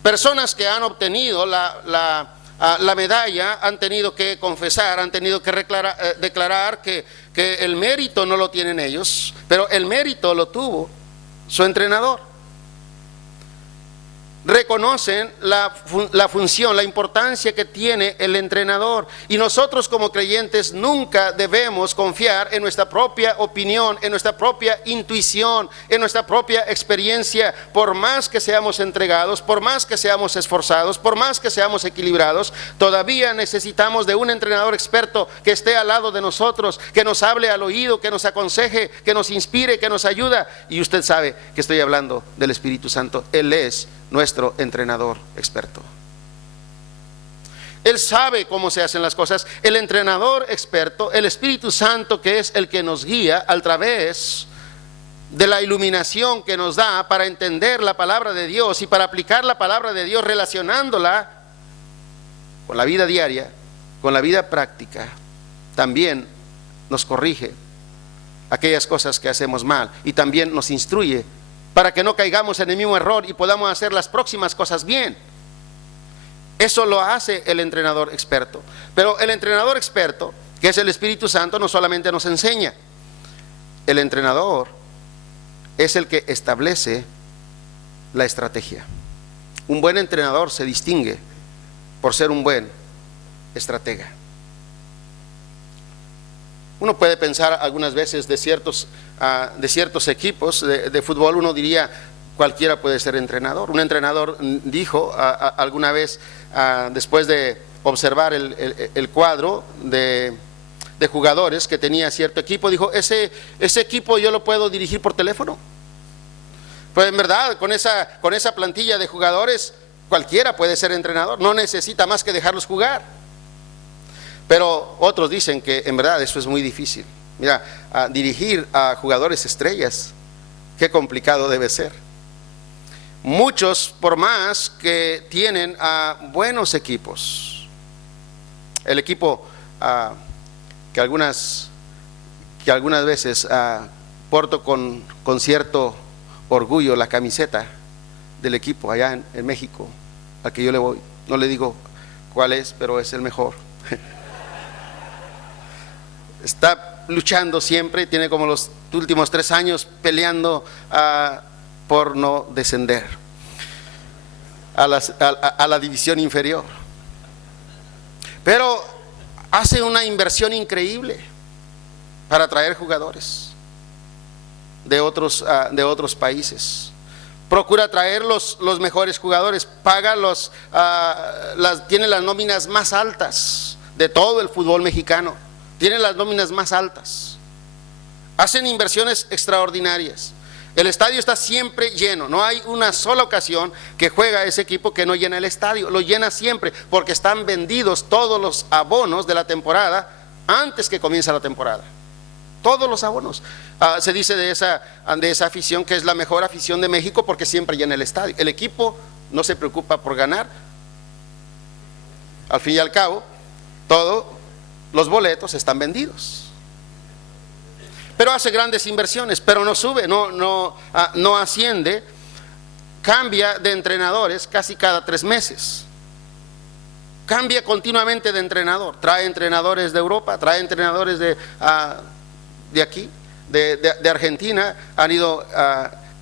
Personas que han obtenido la medalla han tenido que confesar, han tenido que declarar que el mérito no lo tienen ellos, pero el mérito lo tuvo su entrenador. reconocen la función, la importancia que tiene el entrenador. Y nosotros como creyentes nunca debemos confiar en nuestra propia opinión, en nuestra propia intuición, en nuestra propia experiencia. Por más que seamos entregados, por más que seamos esforzados, por más que seamos equilibrados, todavía necesitamos de un entrenador experto que esté al lado de nosotros, que nos hable al oído, que nos aconseje, que nos inspire, que nos ayuda. Y usted sabe que estoy hablando del Espíritu Santo. Él es nuestro entrenador experto. Él sabe cómo se hacen las cosas. El entrenador experto, el Espíritu Santo, que es el que nos guía a través de la iluminación que nos da para entender la palabra de Dios y para aplicar la palabra de Dios, relacionándola con la vida diaria, con la vida práctica. También nos corrige aquellas cosas que hacemos mal y también nos instruye para que no caigamos en el mismo error y podamos hacer las próximas cosas bien. Eso lo hace el entrenador experto. Pero el entrenador experto, que es el Espíritu Santo, no solamente nos enseña. El entrenador es el que establece la estrategia. Un buen entrenador se distingue por ser un buen estratega. Uno puede pensar algunas veces de ciertos equipos de fútbol, uno diría cualquiera puede ser entrenador. Un entrenador dijo alguna vez, después de observar el cuadro de jugadores que tenía cierto equipo, dijo, ese equipo yo lo puedo dirigir por teléfono. Pues en verdad, con esa plantilla de jugadores, cualquiera puede ser entrenador, no necesita más que dejarlos jugar. Pero otros dicen que en verdad eso es muy difícil. Mira, dirigir a jugadores estrellas, qué complicado debe ser. Muchos, por más que tienen buenos equipos, el equipo que algunas veces porto con cierto orgullo la camiseta del equipo allá en México, al que yo le voy, no le digo cuál es, pero es el mejor. Está luchando siempre, tiene como los últimos 3 años peleando por no descender a la división inferior. Pero hace una inversión increíble para traer jugadores de otros países. Procura traer los mejores jugadores, paga tiene las nóminas más altas de todo el fútbol mexicano. Tienen las nóminas más altas. Hacen inversiones extraordinarias. El estadio está siempre lleno. No hay una sola ocasión que juega ese equipo que no llena el estadio. Lo llena siempre porque están vendidos todos los abonos de la temporada antes que comienza la temporada. Todos los abonos. Se dice de esa afición que es la mejor afición de México porque siempre llena el estadio. El equipo no se preocupa por ganar. Al fin y al cabo, los boletos están vendidos. Pero hace grandes inversiones, pero no sube, no asciende. Cambia de entrenadores casi cada 3 meses. Cambia continuamente de entrenador. Trae entrenadores de Europa, trae entrenadores de aquí, de Argentina. Han ido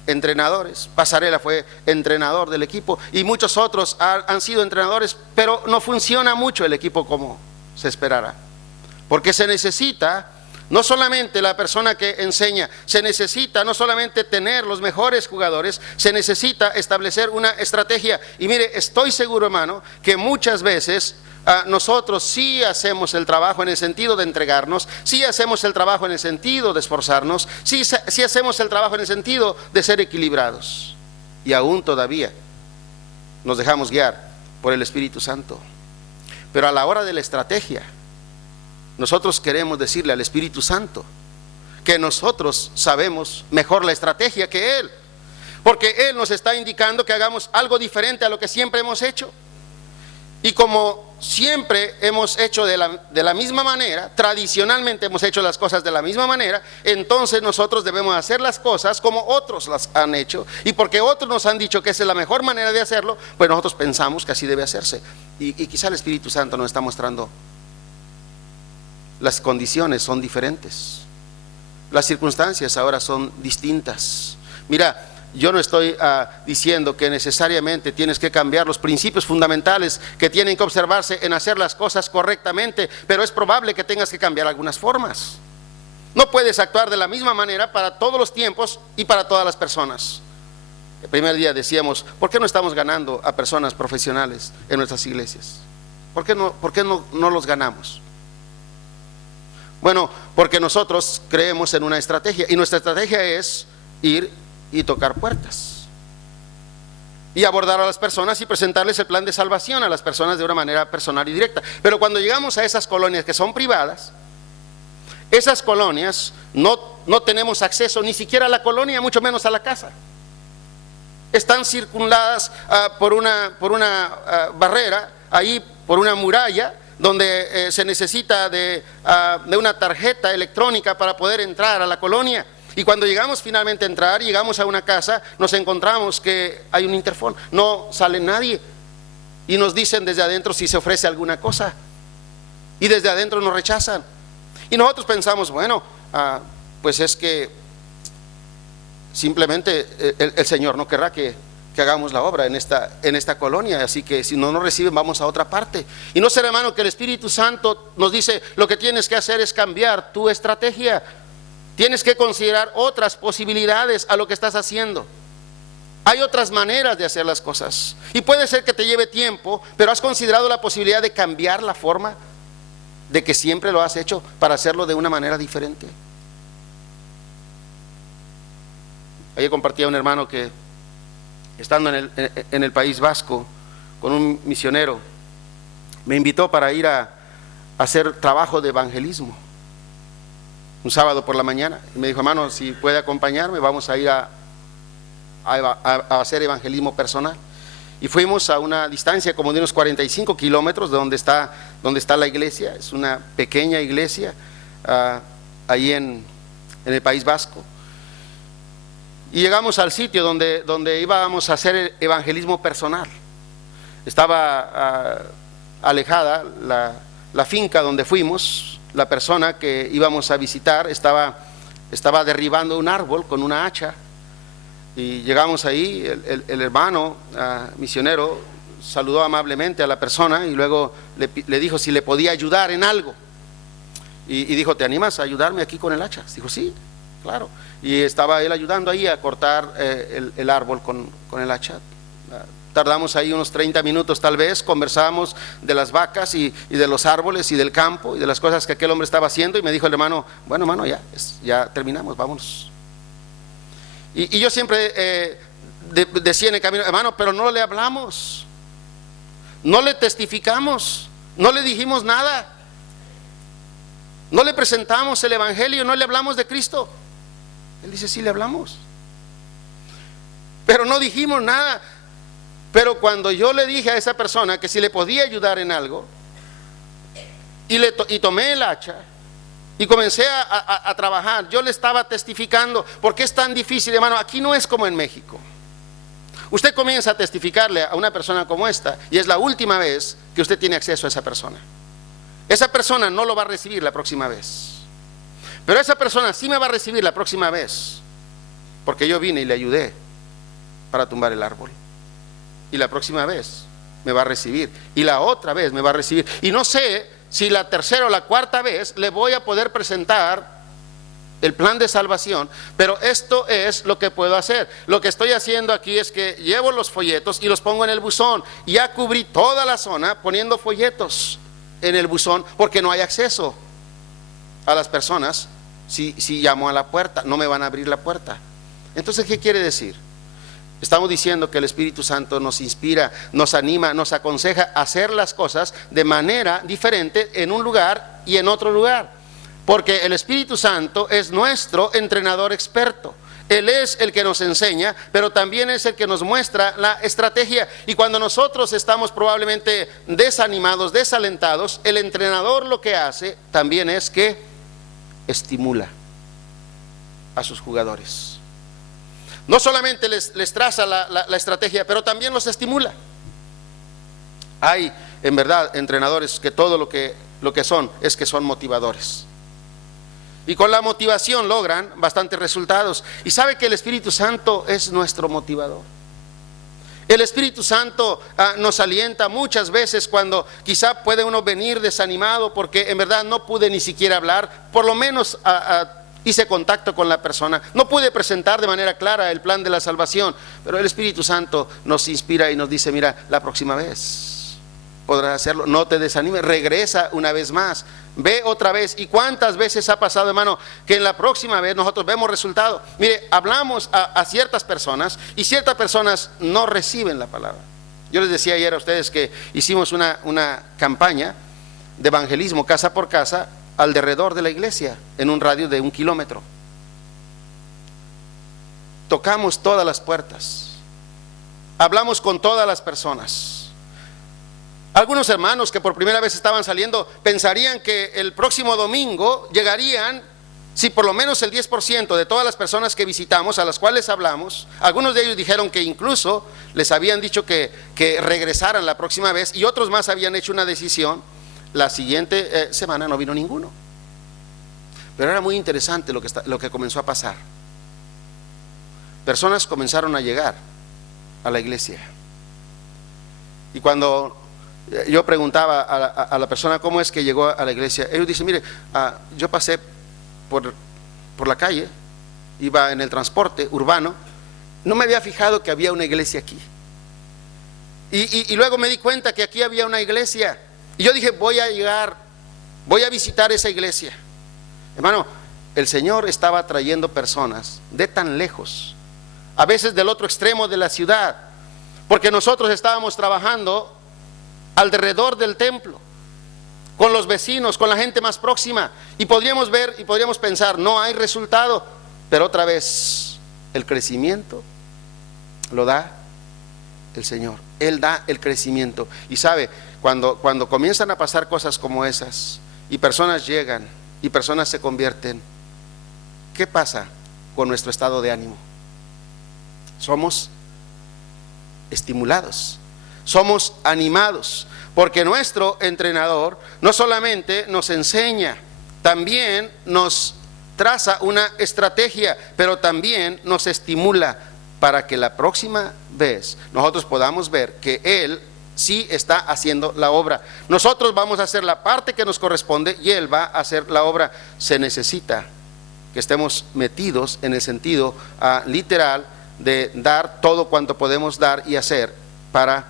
entrenadores. Pasarela fue entrenador del equipo y muchos otros han sido entrenadores, pero no funciona mucho el equipo como se esperara. Porque se necesita no solamente la persona que enseña, se necesita no solamente tener los mejores jugadores, se necesita establecer una estrategia. Y mire, estoy seguro, hermano, que muchas veces nosotros sí hacemos el trabajo en el sentido de entregarnos, sí hacemos el trabajo en el sentido de esforzarnos, sí hacemos el trabajo en el sentido de ser equilibrados. Y aún todavía nos dejamos guiar por el Espíritu Santo. Pero a la hora de la estrategia, nosotros queremos decirle al Espíritu Santo que nosotros sabemos mejor la estrategia que Él, porque Él nos está indicando que hagamos algo diferente a lo que siempre hemos hecho. Y como siempre hemos hecho de la misma manera, tradicionalmente hemos hecho las cosas de la misma manera, entonces nosotros debemos hacer las cosas como otros las han hecho. Y porque otros nos han dicho que esa es la mejor manera de hacerlo, pues nosotros pensamos que así debe hacerse. Y quizá el Espíritu Santo nos está mostrando: las condiciones son diferentes, las circunstancias ahora son distintas. Mira, Yo no estoy diciendo que necesariamente tienes que cambiar los principios fundamentales que tienen que observarse en hacer las cosas correctamente, pero es probable que tengas que cambiar algunas formas. No puedes actuar de la misma manera para todos los tiempos y para todas las personas. El primer día decíamos, ¿por qué no estamos ganando a personas profesionales en nuestras iglesias? ¿Por qué no los ganamos? Bueno, porque nosotros creemos en una estrategia, y nuestra estrategia es ir y tocar puertas y abordar a las personas y presentarles el plan de salvación a las personas de una manera personal y directa. Pero cuando llegamos a esas colonias que son privadas, esas colonias no tenemos acceso ni siquiera a la colonia, mucho menos a la casa. Están circundadas por una barrera, ahí por una muralla, donde se necesita de una tarjeta electrónica para poder entrar a la colonia. Y cuando llegamos finalmente a entrar, llegamos a una casa, nos encontramos que hay un interfón, no sale nadie, y nos dicen desde adentro si se ofrece alguna cosa, y desde adentro nos rechazan. Y nosotros pensamos, bueno, pues es que simplemente el Señor no querrá que hagamos la obra en esta colonia, así que si no nos reciben, vamos a otra parte. Y no será, hermano, que el Espíritu Santo nos dice, lo que tienes que hacer es cambiar tu estrategia. Tienes que considerar otras posibilidades a lo que estás haciendo. Hay otras maneras de hacer las cosas, y puede ser que te lleve tiempo, pero has considerado la posibilidad de cambiar la forma de que siempre lo has hecho para hacerlo de una manera diferente. Ayer compartía un hermano que, estando en el País Vasco con un misionero, me invitó para ir a hacer trabajo de evangelismo un sábado por la mañana, y me dijo, hermano, si puede acompañarme, vamos a ir a hacer evangelismo personal. Y fuimos a una distancia como de unos 45 kilómetros de donde está la iglesia. Es una pequeña iglesia ahí en el País Vasco. Y llegamos al sitio donde íbamos a hacer evangelismo personal. Estaba alejada la finca donde fuimos. La persona que íbamos a visitar estaba derribando un árbol con una hacha. Y llegamos ahí, el hermano misionero saludó amablemente a la persona y luego le dijo si le podía ayudar en algo. Y dijo, ¿te animas a ayudarme aquí con el hacha? Dijo, sí, claro. Y estaba él ayudando ahí a cortar el árbol con el hacha. Tardamos ahí unos 30 minutos tal vez, conversábamos de las vacas y de los árboles y del campo y de las cosas que aquel hombre estaba haciendo, y me dijo el hermano, bueno, hermano, ya terminamos, vámonos. Y yo siempre decía en el camino, hermano, pero no le hablamos, no le testificamos, no le dijimos nada, no le presentamos el evangelio, no le hablamos de Cristo. Él dice, sí le hablamos, pero no dijimos nada. Pero cuando yo le dije a esa persona que si le podía ayudar en algo, y tomé el hacha y comencé a trabajar, yo le estaba testificando. ¿Por qué es tan difícil, hermano? Aquí no es como en México. Usted comienza a testificarle a una persona como esta, y es la última vez que usted tiene acceso a esa persona. Esa persona no lo va a recibir la próxima vez, pero esa persona sí me va a recibir la próxima vez, porque yo vine y le ayudé para tumbar el árbol. Y la próxima vez me va a recibir, y la otra vez me va a recibir, y no sé si la tercera o la cuarta vez le voy a poder presentar el plan de salvación, pero esto es lo que puedo hacer. Lo que estoy haciendo aquí es que llevo los folletos y los pongo en el buzón. Ya cubrí toda la zona poniendo folletos en el buzón, porque no hay acceso a las personas. Si llamo a la puerta, no me van a abrir la puerta. Entonces, ¿qué quiere decir? Estamos diciendo que el Espíritu Santo nos inspira, nos anima, nos aconseja a hacer las cosas de manera diferente en un lugar y en otro lugar, porque el Espíritu Santo es nuestro entrenador experto. Él es el que nos enseña, pero también es el que nos muestra la estrategia. Y cuando nosotros estamos probablemente desanimados, desalentados, el entrenador lo que hace también es que estimula a sus jugadores. No solamente les traza la estrategia, pero también los estimula. Hay en verdad entrenadores que todo lo que son es que son motivadores. Y con la motivación logran bastantes resultados. Y sabe que el Espíritu Santo es nuestro motivador. El Espíritu Santo nos alienta muchas veces cuando quizá puede uno venir desanimado porque en verdad no pude ni siquiera hablar, por lo menos hice contacto con la persona, no pude presentar de manera clara el plan de la salvación, pero el Espíritu Santo nos inspira y nos dice, mira, la próxima vez podrás hacerlo, no te desanimes, regresa una vez más, ve otra vez. ¿Y cuántas veces ha pasado, hermano, que en la próxima vez nosotros vemos resultado? Mire, hablamos a ciertas personas y ciertas personas no reciben la palabra. Yo les decía ayer a ustedes que hicimos una campaña de evangelismo casa por casa alrededor de la iglesia en un radio de 1 kilómetro. Tocamos todas las puertas, hablamos con todas las personas. Algunos hermanos que por primera vez estaban saliendo pensarían que el próximo domingo llegarían, si por lo menos el 10% de todas las personas que visitamos, a las cuales hablamos. Algunos de ellos dijeron que incluso les habían dicho que regresaran la próxima vez, y otros más habían hecho una decisión. La siguiente semana no vino ninguno. Pero era muy interesante lo que comenzó a pasar. Personas comenzaron a llegar a la iglesia. Y cuando yo preguntaba a la persona cómo es que llegó a la iglesia, ellos dicen, mire, yo pasé por la calle, iba en el transporte urbano, no me había fijado que había una iglesia aquí. Y luego me di cuenta que aquí había una iglesia. Y yo dije, voy a llegar, voy a visitar esa iglesia. Hermano, el Señor estaba trayendo personas de tan lejos, a veces del otro extremo de la ciudad, porque nosotros estábamos trabajando alrededor del templo, con los vecinos, con la gente más próxima, y podríamos ver y podríamos pensar, no hay resultado, pero otra vez el crecimiento lo da el Señor. Él da el crecimiento. Y sabe, cuando comienzan a pasar cosas como esas y personas llegan y personas se convierten, ¿qué pasa con nuestro estado de ánimo? Somos estimulados, somos animados, porque nuestro entrenador no solamente nos enseña, también nos traza una estrategia, pero también nos estimula para que la próxima vez nosotros podamos ver que Él sí está haciendo la obra. Nosotros vamos a hacer la parte que nos corresponde y Él va a hacer la obra. Se necesita que estemos metidos en el sentido literal de dar todo cuanto podemos dar y hacer para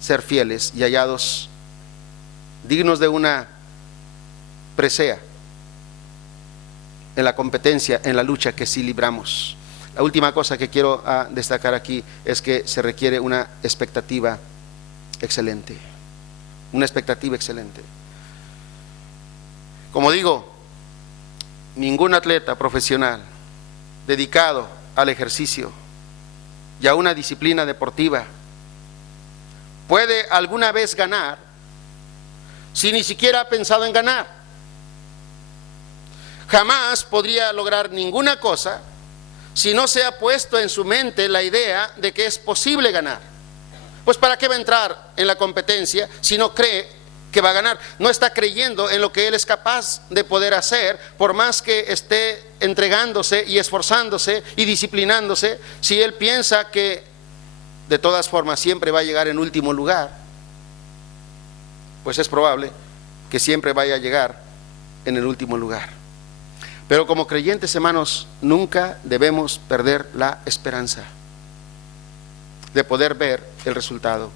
ser fieles y hallados dignos de una presea en la competencia, en la lucha que sí libramos. La última cosa que quiero destacar aquí es que se requiere una expectativa excelente. Una expectativa excelente. Como digo, ningún atleta profesional dedicado al ejercicio y a una disciplina deportiva puede alguna vez ganar si ni siquiera ha pensado en ganar. Jamás podría lograr ninguna cosa si no se ha puesto en su mente la idea de que es posible ganar. Pues ¿para qué va a entrar en la competencia si no cree que va a ganar? No está creyendo en lo que él es capaz de poder hacer, por más que esté entregándose y esforzándose y disciplinándose. Si él piensa que de todas formas siempre va a llegar en último lugar, pues es probable que siempre vaya a llegar en el último lugar. Pero como creyentes, hermanos, nunca debemos perder la esperanza de poder ver el resultado.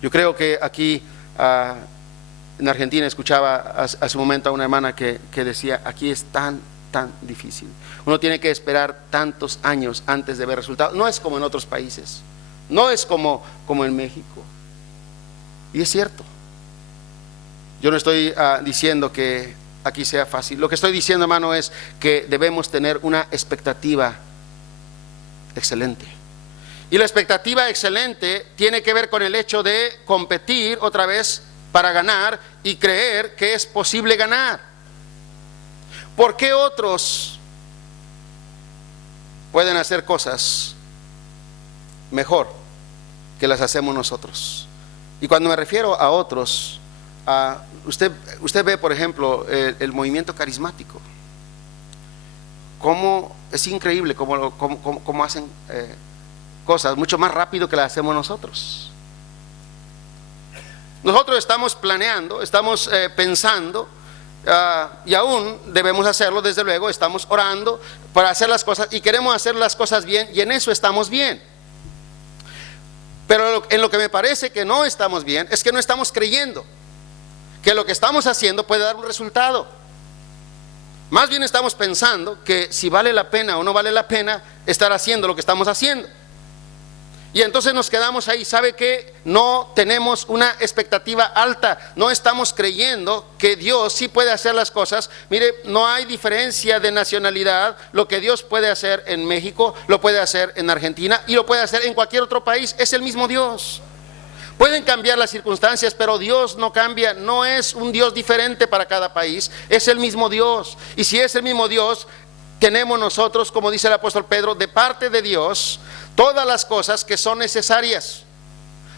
Yo creo que aquí en Argentina escuchaba hace un momento a una hermana que decía, aquí es tan difícil. Uno tiene que esperar tantos años antes de ver resultados. No es como en otros países, no es como en México. Y es cierto. Yo no estoy diciendo que aquí sea fácil. Lo que estoy diciendo, hermano, es que debemos tener una expectativa excelente. Y la expectativa excelente tiene que ver con el hecho de competir otra vez para ganar y creer que es posible ganar. ¿Por qué otros pueden hacer cosas mejor que las hacemos nosotros? Y cuando me refiero a otros, Usted ve, por ejemplo, el movimiento carismático. Cómo es increíble cómo hacen cosas mucho más rápido que las hacemos nosotros. Nosotros estamos planeando, estamos pensando, y aún debemos hacerlo, desde luego, estamos orando para hacer las cosas y queremos hacer las cosas bien, y en eso estamos bien. Pero en lo que me parece que no estamos bien es que no estamos creyendo que lo que estamos haciendo puede dar un resultado. Más bien estamos pensando que si vale la pena o no vale la pena estar haciendo lo que estamos haciendo. Y entonces nos quedamos ahí. ¿Sabe qué? No tenemos una expectativa alta. No estamos creyendo que Dios sí puede hacer las cosas. Mire, no hay diferencia de nacionalidad. Lo que Dios puede hacer en México, lo puede hacer en Argentina y lo puede hacer en cualquier otro país. Es el mismo Dios. Pueden cambiar las circunstancias, pero Dios no cambia. No es un Dios diferente para cada país. Es el mismo Dios. Y si es el mismo Dios, tenemos nosotros, como dice el apóstol Pedro, de parte de Dios, todas las cosas que son necesarias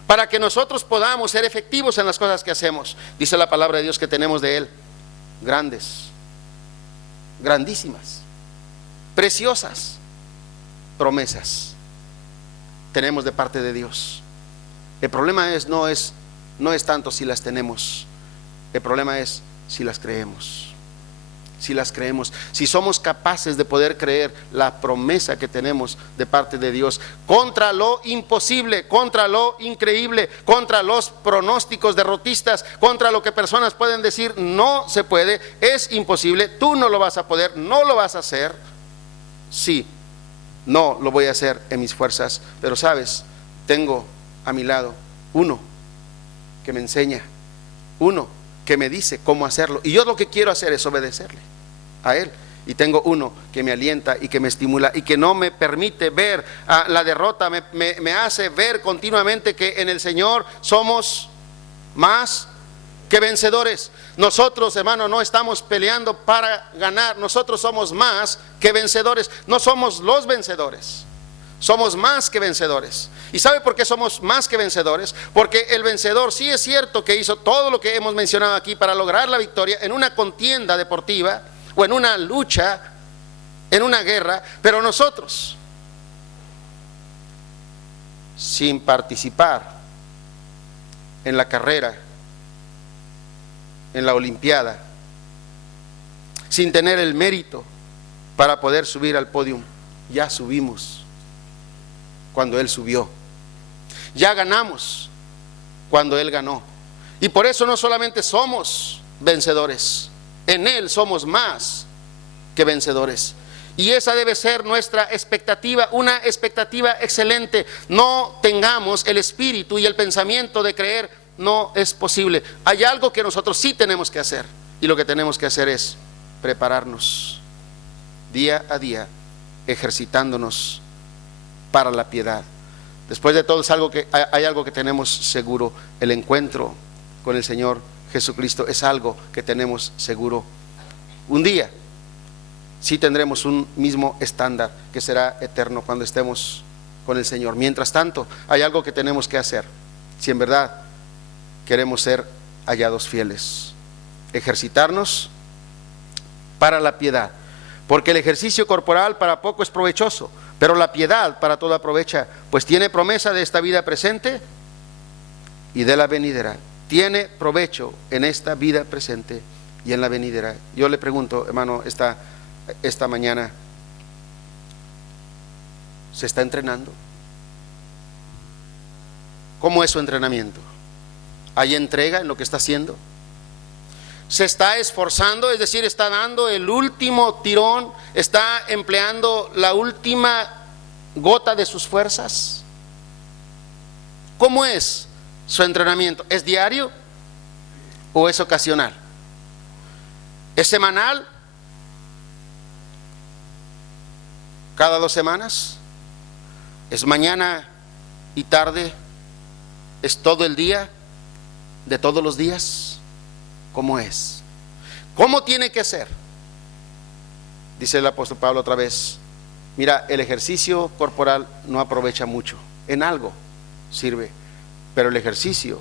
para que nosotros podamos ser efectivos en las cosas que hacemos. Dice la palabra de Dios que tenemos de Él grandes, grandísimas, preciosas promesas. Tenemos de parte de Dios. El problema no es tanto si las tenemos. El problema es si las creemos. Si las creemos, si somos capaces de poder creer la promesa que tenemos de parte de Dios, contra lo imposible, contra lo increíble, contra los pronósticos derrotistas, contra lo que personas pueden decir no se puede, es imposible, tú no lo vas a poder, no lo vas a hacer. Sí, no lo voy a hacer en mis fuerzas, pero sabes, tengo a mi lado uno que me enseña, uno que me dice cómo hacerlo, y yo lo que quiero hacer es obedecerle a Él. Y tengo uno que me alienta y que me estimula y que no me permite ver la derrota, me hace ver continuamente que en el Señor somos más que vencedores. Nosotros, hermano, no estamos peleando para ganar, nosotros somos más que vencedores. No somos los vencedores, somos más que vencedores. ¿Y sabe por qué somos más que vencedores? Porque el vencedor sí es cierto que hizo todo lo que hemos mencionado aquí para lograr la victoria en una contienda deportiva o en una lucha, en una guerra, pero nosotros, sin participar en la carrera, en la olimpiada, sin tener el mérito para poder subir al podio, ya subimos cuando Él subió, ya ganamos cuando Él ganó. Y por eso no solamente somos vencedores, en Él somos más que vencedores. Y esa debe ser nuestra expectativa, una expectativa excelente. No tengamos el espíritu y el pensamiento de creer no es posible. Hay algo que nosotros sí tenemos que hacer, y lo que tenemos que hacer es prepararnos día a día, ejercitándonos para la piedad. Después de todo hay algo que tenemos seguro: el encuentro con el Señor Jesucristo es algo que tenemos seguro. Un día sí tendremos un mismo estándar que será eterno cuando estemos con el Señor. Mientras tanto, hay algo que tenemos que hacer si en verdad queremos ser hallados fieles: ejercitarnos para la piedad, porque el ejercicio corporal para poco es provechoso, pero la piedad para todo aprovecha, pues tiene promesa de esta vida presente y de la venidera. Tiene provecho en esta vida presente y en la venidera. Yo le pregunto, hermano, esta mañana, ¿se está entrenando? ¿Cómo es su entrenamiento? ¿Hay entrega en lo que está haciendo? ¿Se está esforzando? Es decir, ¿está dando el último tirón? ¿Está empleando la última gota de sus fuerzas? ¿Cómo es su entrenamiento? ¿Es diario o es ocasional? ¿Es semanal? ¿Cada 2 semanas? ¿Es mañana y tarde? ¿Es todo el día de todos los días? ¿Cómo es? ¿Cómo tiene que ser? Dice el apóstol Pablo otra vez: mira, el ejercicio corporal no aprovecha mucho, en algo sirve, pero el ejercicio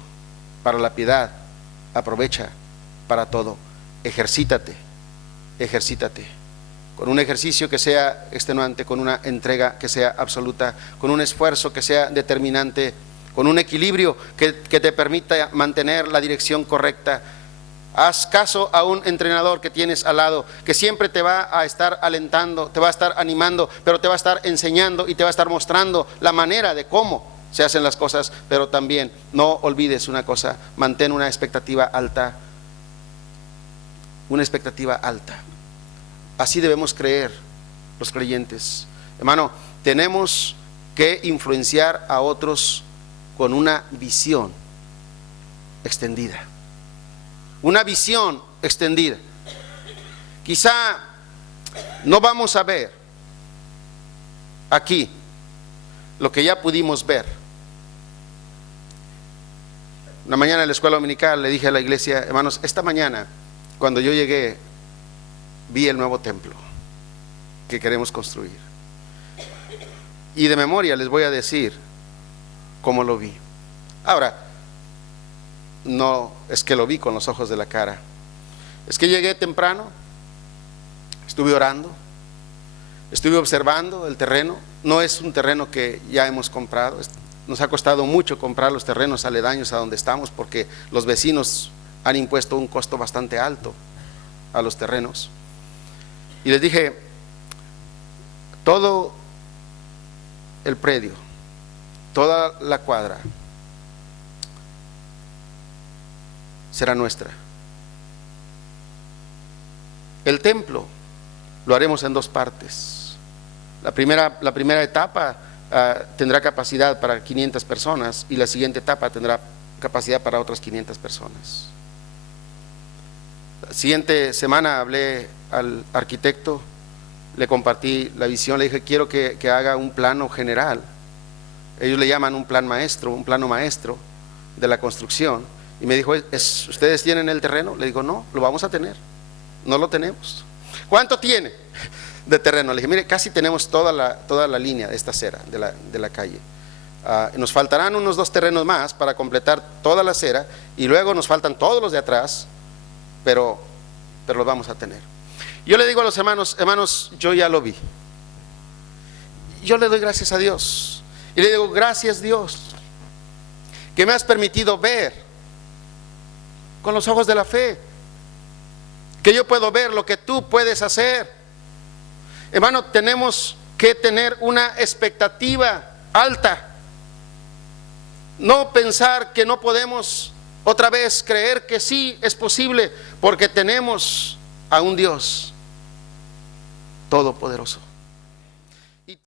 para la piedad aprovecha para todo. Ejercítate, ejercítate. Con un ejercicio que sea extenuante, con una entrega que sea absoluta, con un esfuerzo que sea determinante, con un equilibrio que te permita mantener la dirección correcta. Haz caso a un entrenador que tienes al lado, que siempre te va a estar alentando, te va a estar animando, pero te va a estar enseñando y te va a estar mostrando la manera de cómo se hacen las cosas. Pero también no olvides una cosa: mantén una expectativa alta, una expectativa alta. Así debemos creer los creyentes. Hermano, tenemos que influenciar a otros con una visión extendida. Una visión extendida. Quizá no vamos a ver aquí lo que ya pudimos ver. Una mañana en la escuela dominical le dije a la iglesia: hermanos, esta mañana cuando yo llegué vi el nuevo templo que queremos construir, y de memoria les voy a decir cómo lo vi. Ahora, no es que lo vi con los ojos de la cara, es que llegué temprano, estuve orando, estuve observando el terreno. No es un terreno que ya hemos comprado, nos ha costado mucho comprar los terrenos aledaños a donde estamos, porque los vecinos han impuesto un costo bastante alto a los terrenos. Y les dije: todo el predio, toda la cuadra será nuestra. El templo lo haremos en dos partes. La primera etapa tendrá capacidad para 500 personas, y la siguiente etapa tendrá capacidad para otras 500 personas. La siguiente semana hablé al arquitecto, le compartí la visión, le dije: quiero que haga un plano general. Ellos le llaman un plano maestro de la construcción. Y me dijo: ¿ustedes tienen el terreno? Le digo: no, lo vamos a tener, no lo tenemos. ¿Cuánto tiene de terreno? Le dije: mire, casi tenemos toda la línea de esta acera, de la calle. Nos faltarán unos 2 terrenos más para completar toda la acera, y luego nos faltan todos los de atrás, pero los vamos a tener. Yo le digo a los hermanos: hermanos, yo ya lo vi. Yo le doy gracias a Dios, y le digo: gracias, Dios, que me has permitido ver con los ojos de la fe, que yo puedo ver lo que tú puedes hacer. Hermano, tenemos que tener una expectativa alta, no pensar que no podemos otra vez, creer que sí es posible, porque tenemos a un Dios todopoderoso.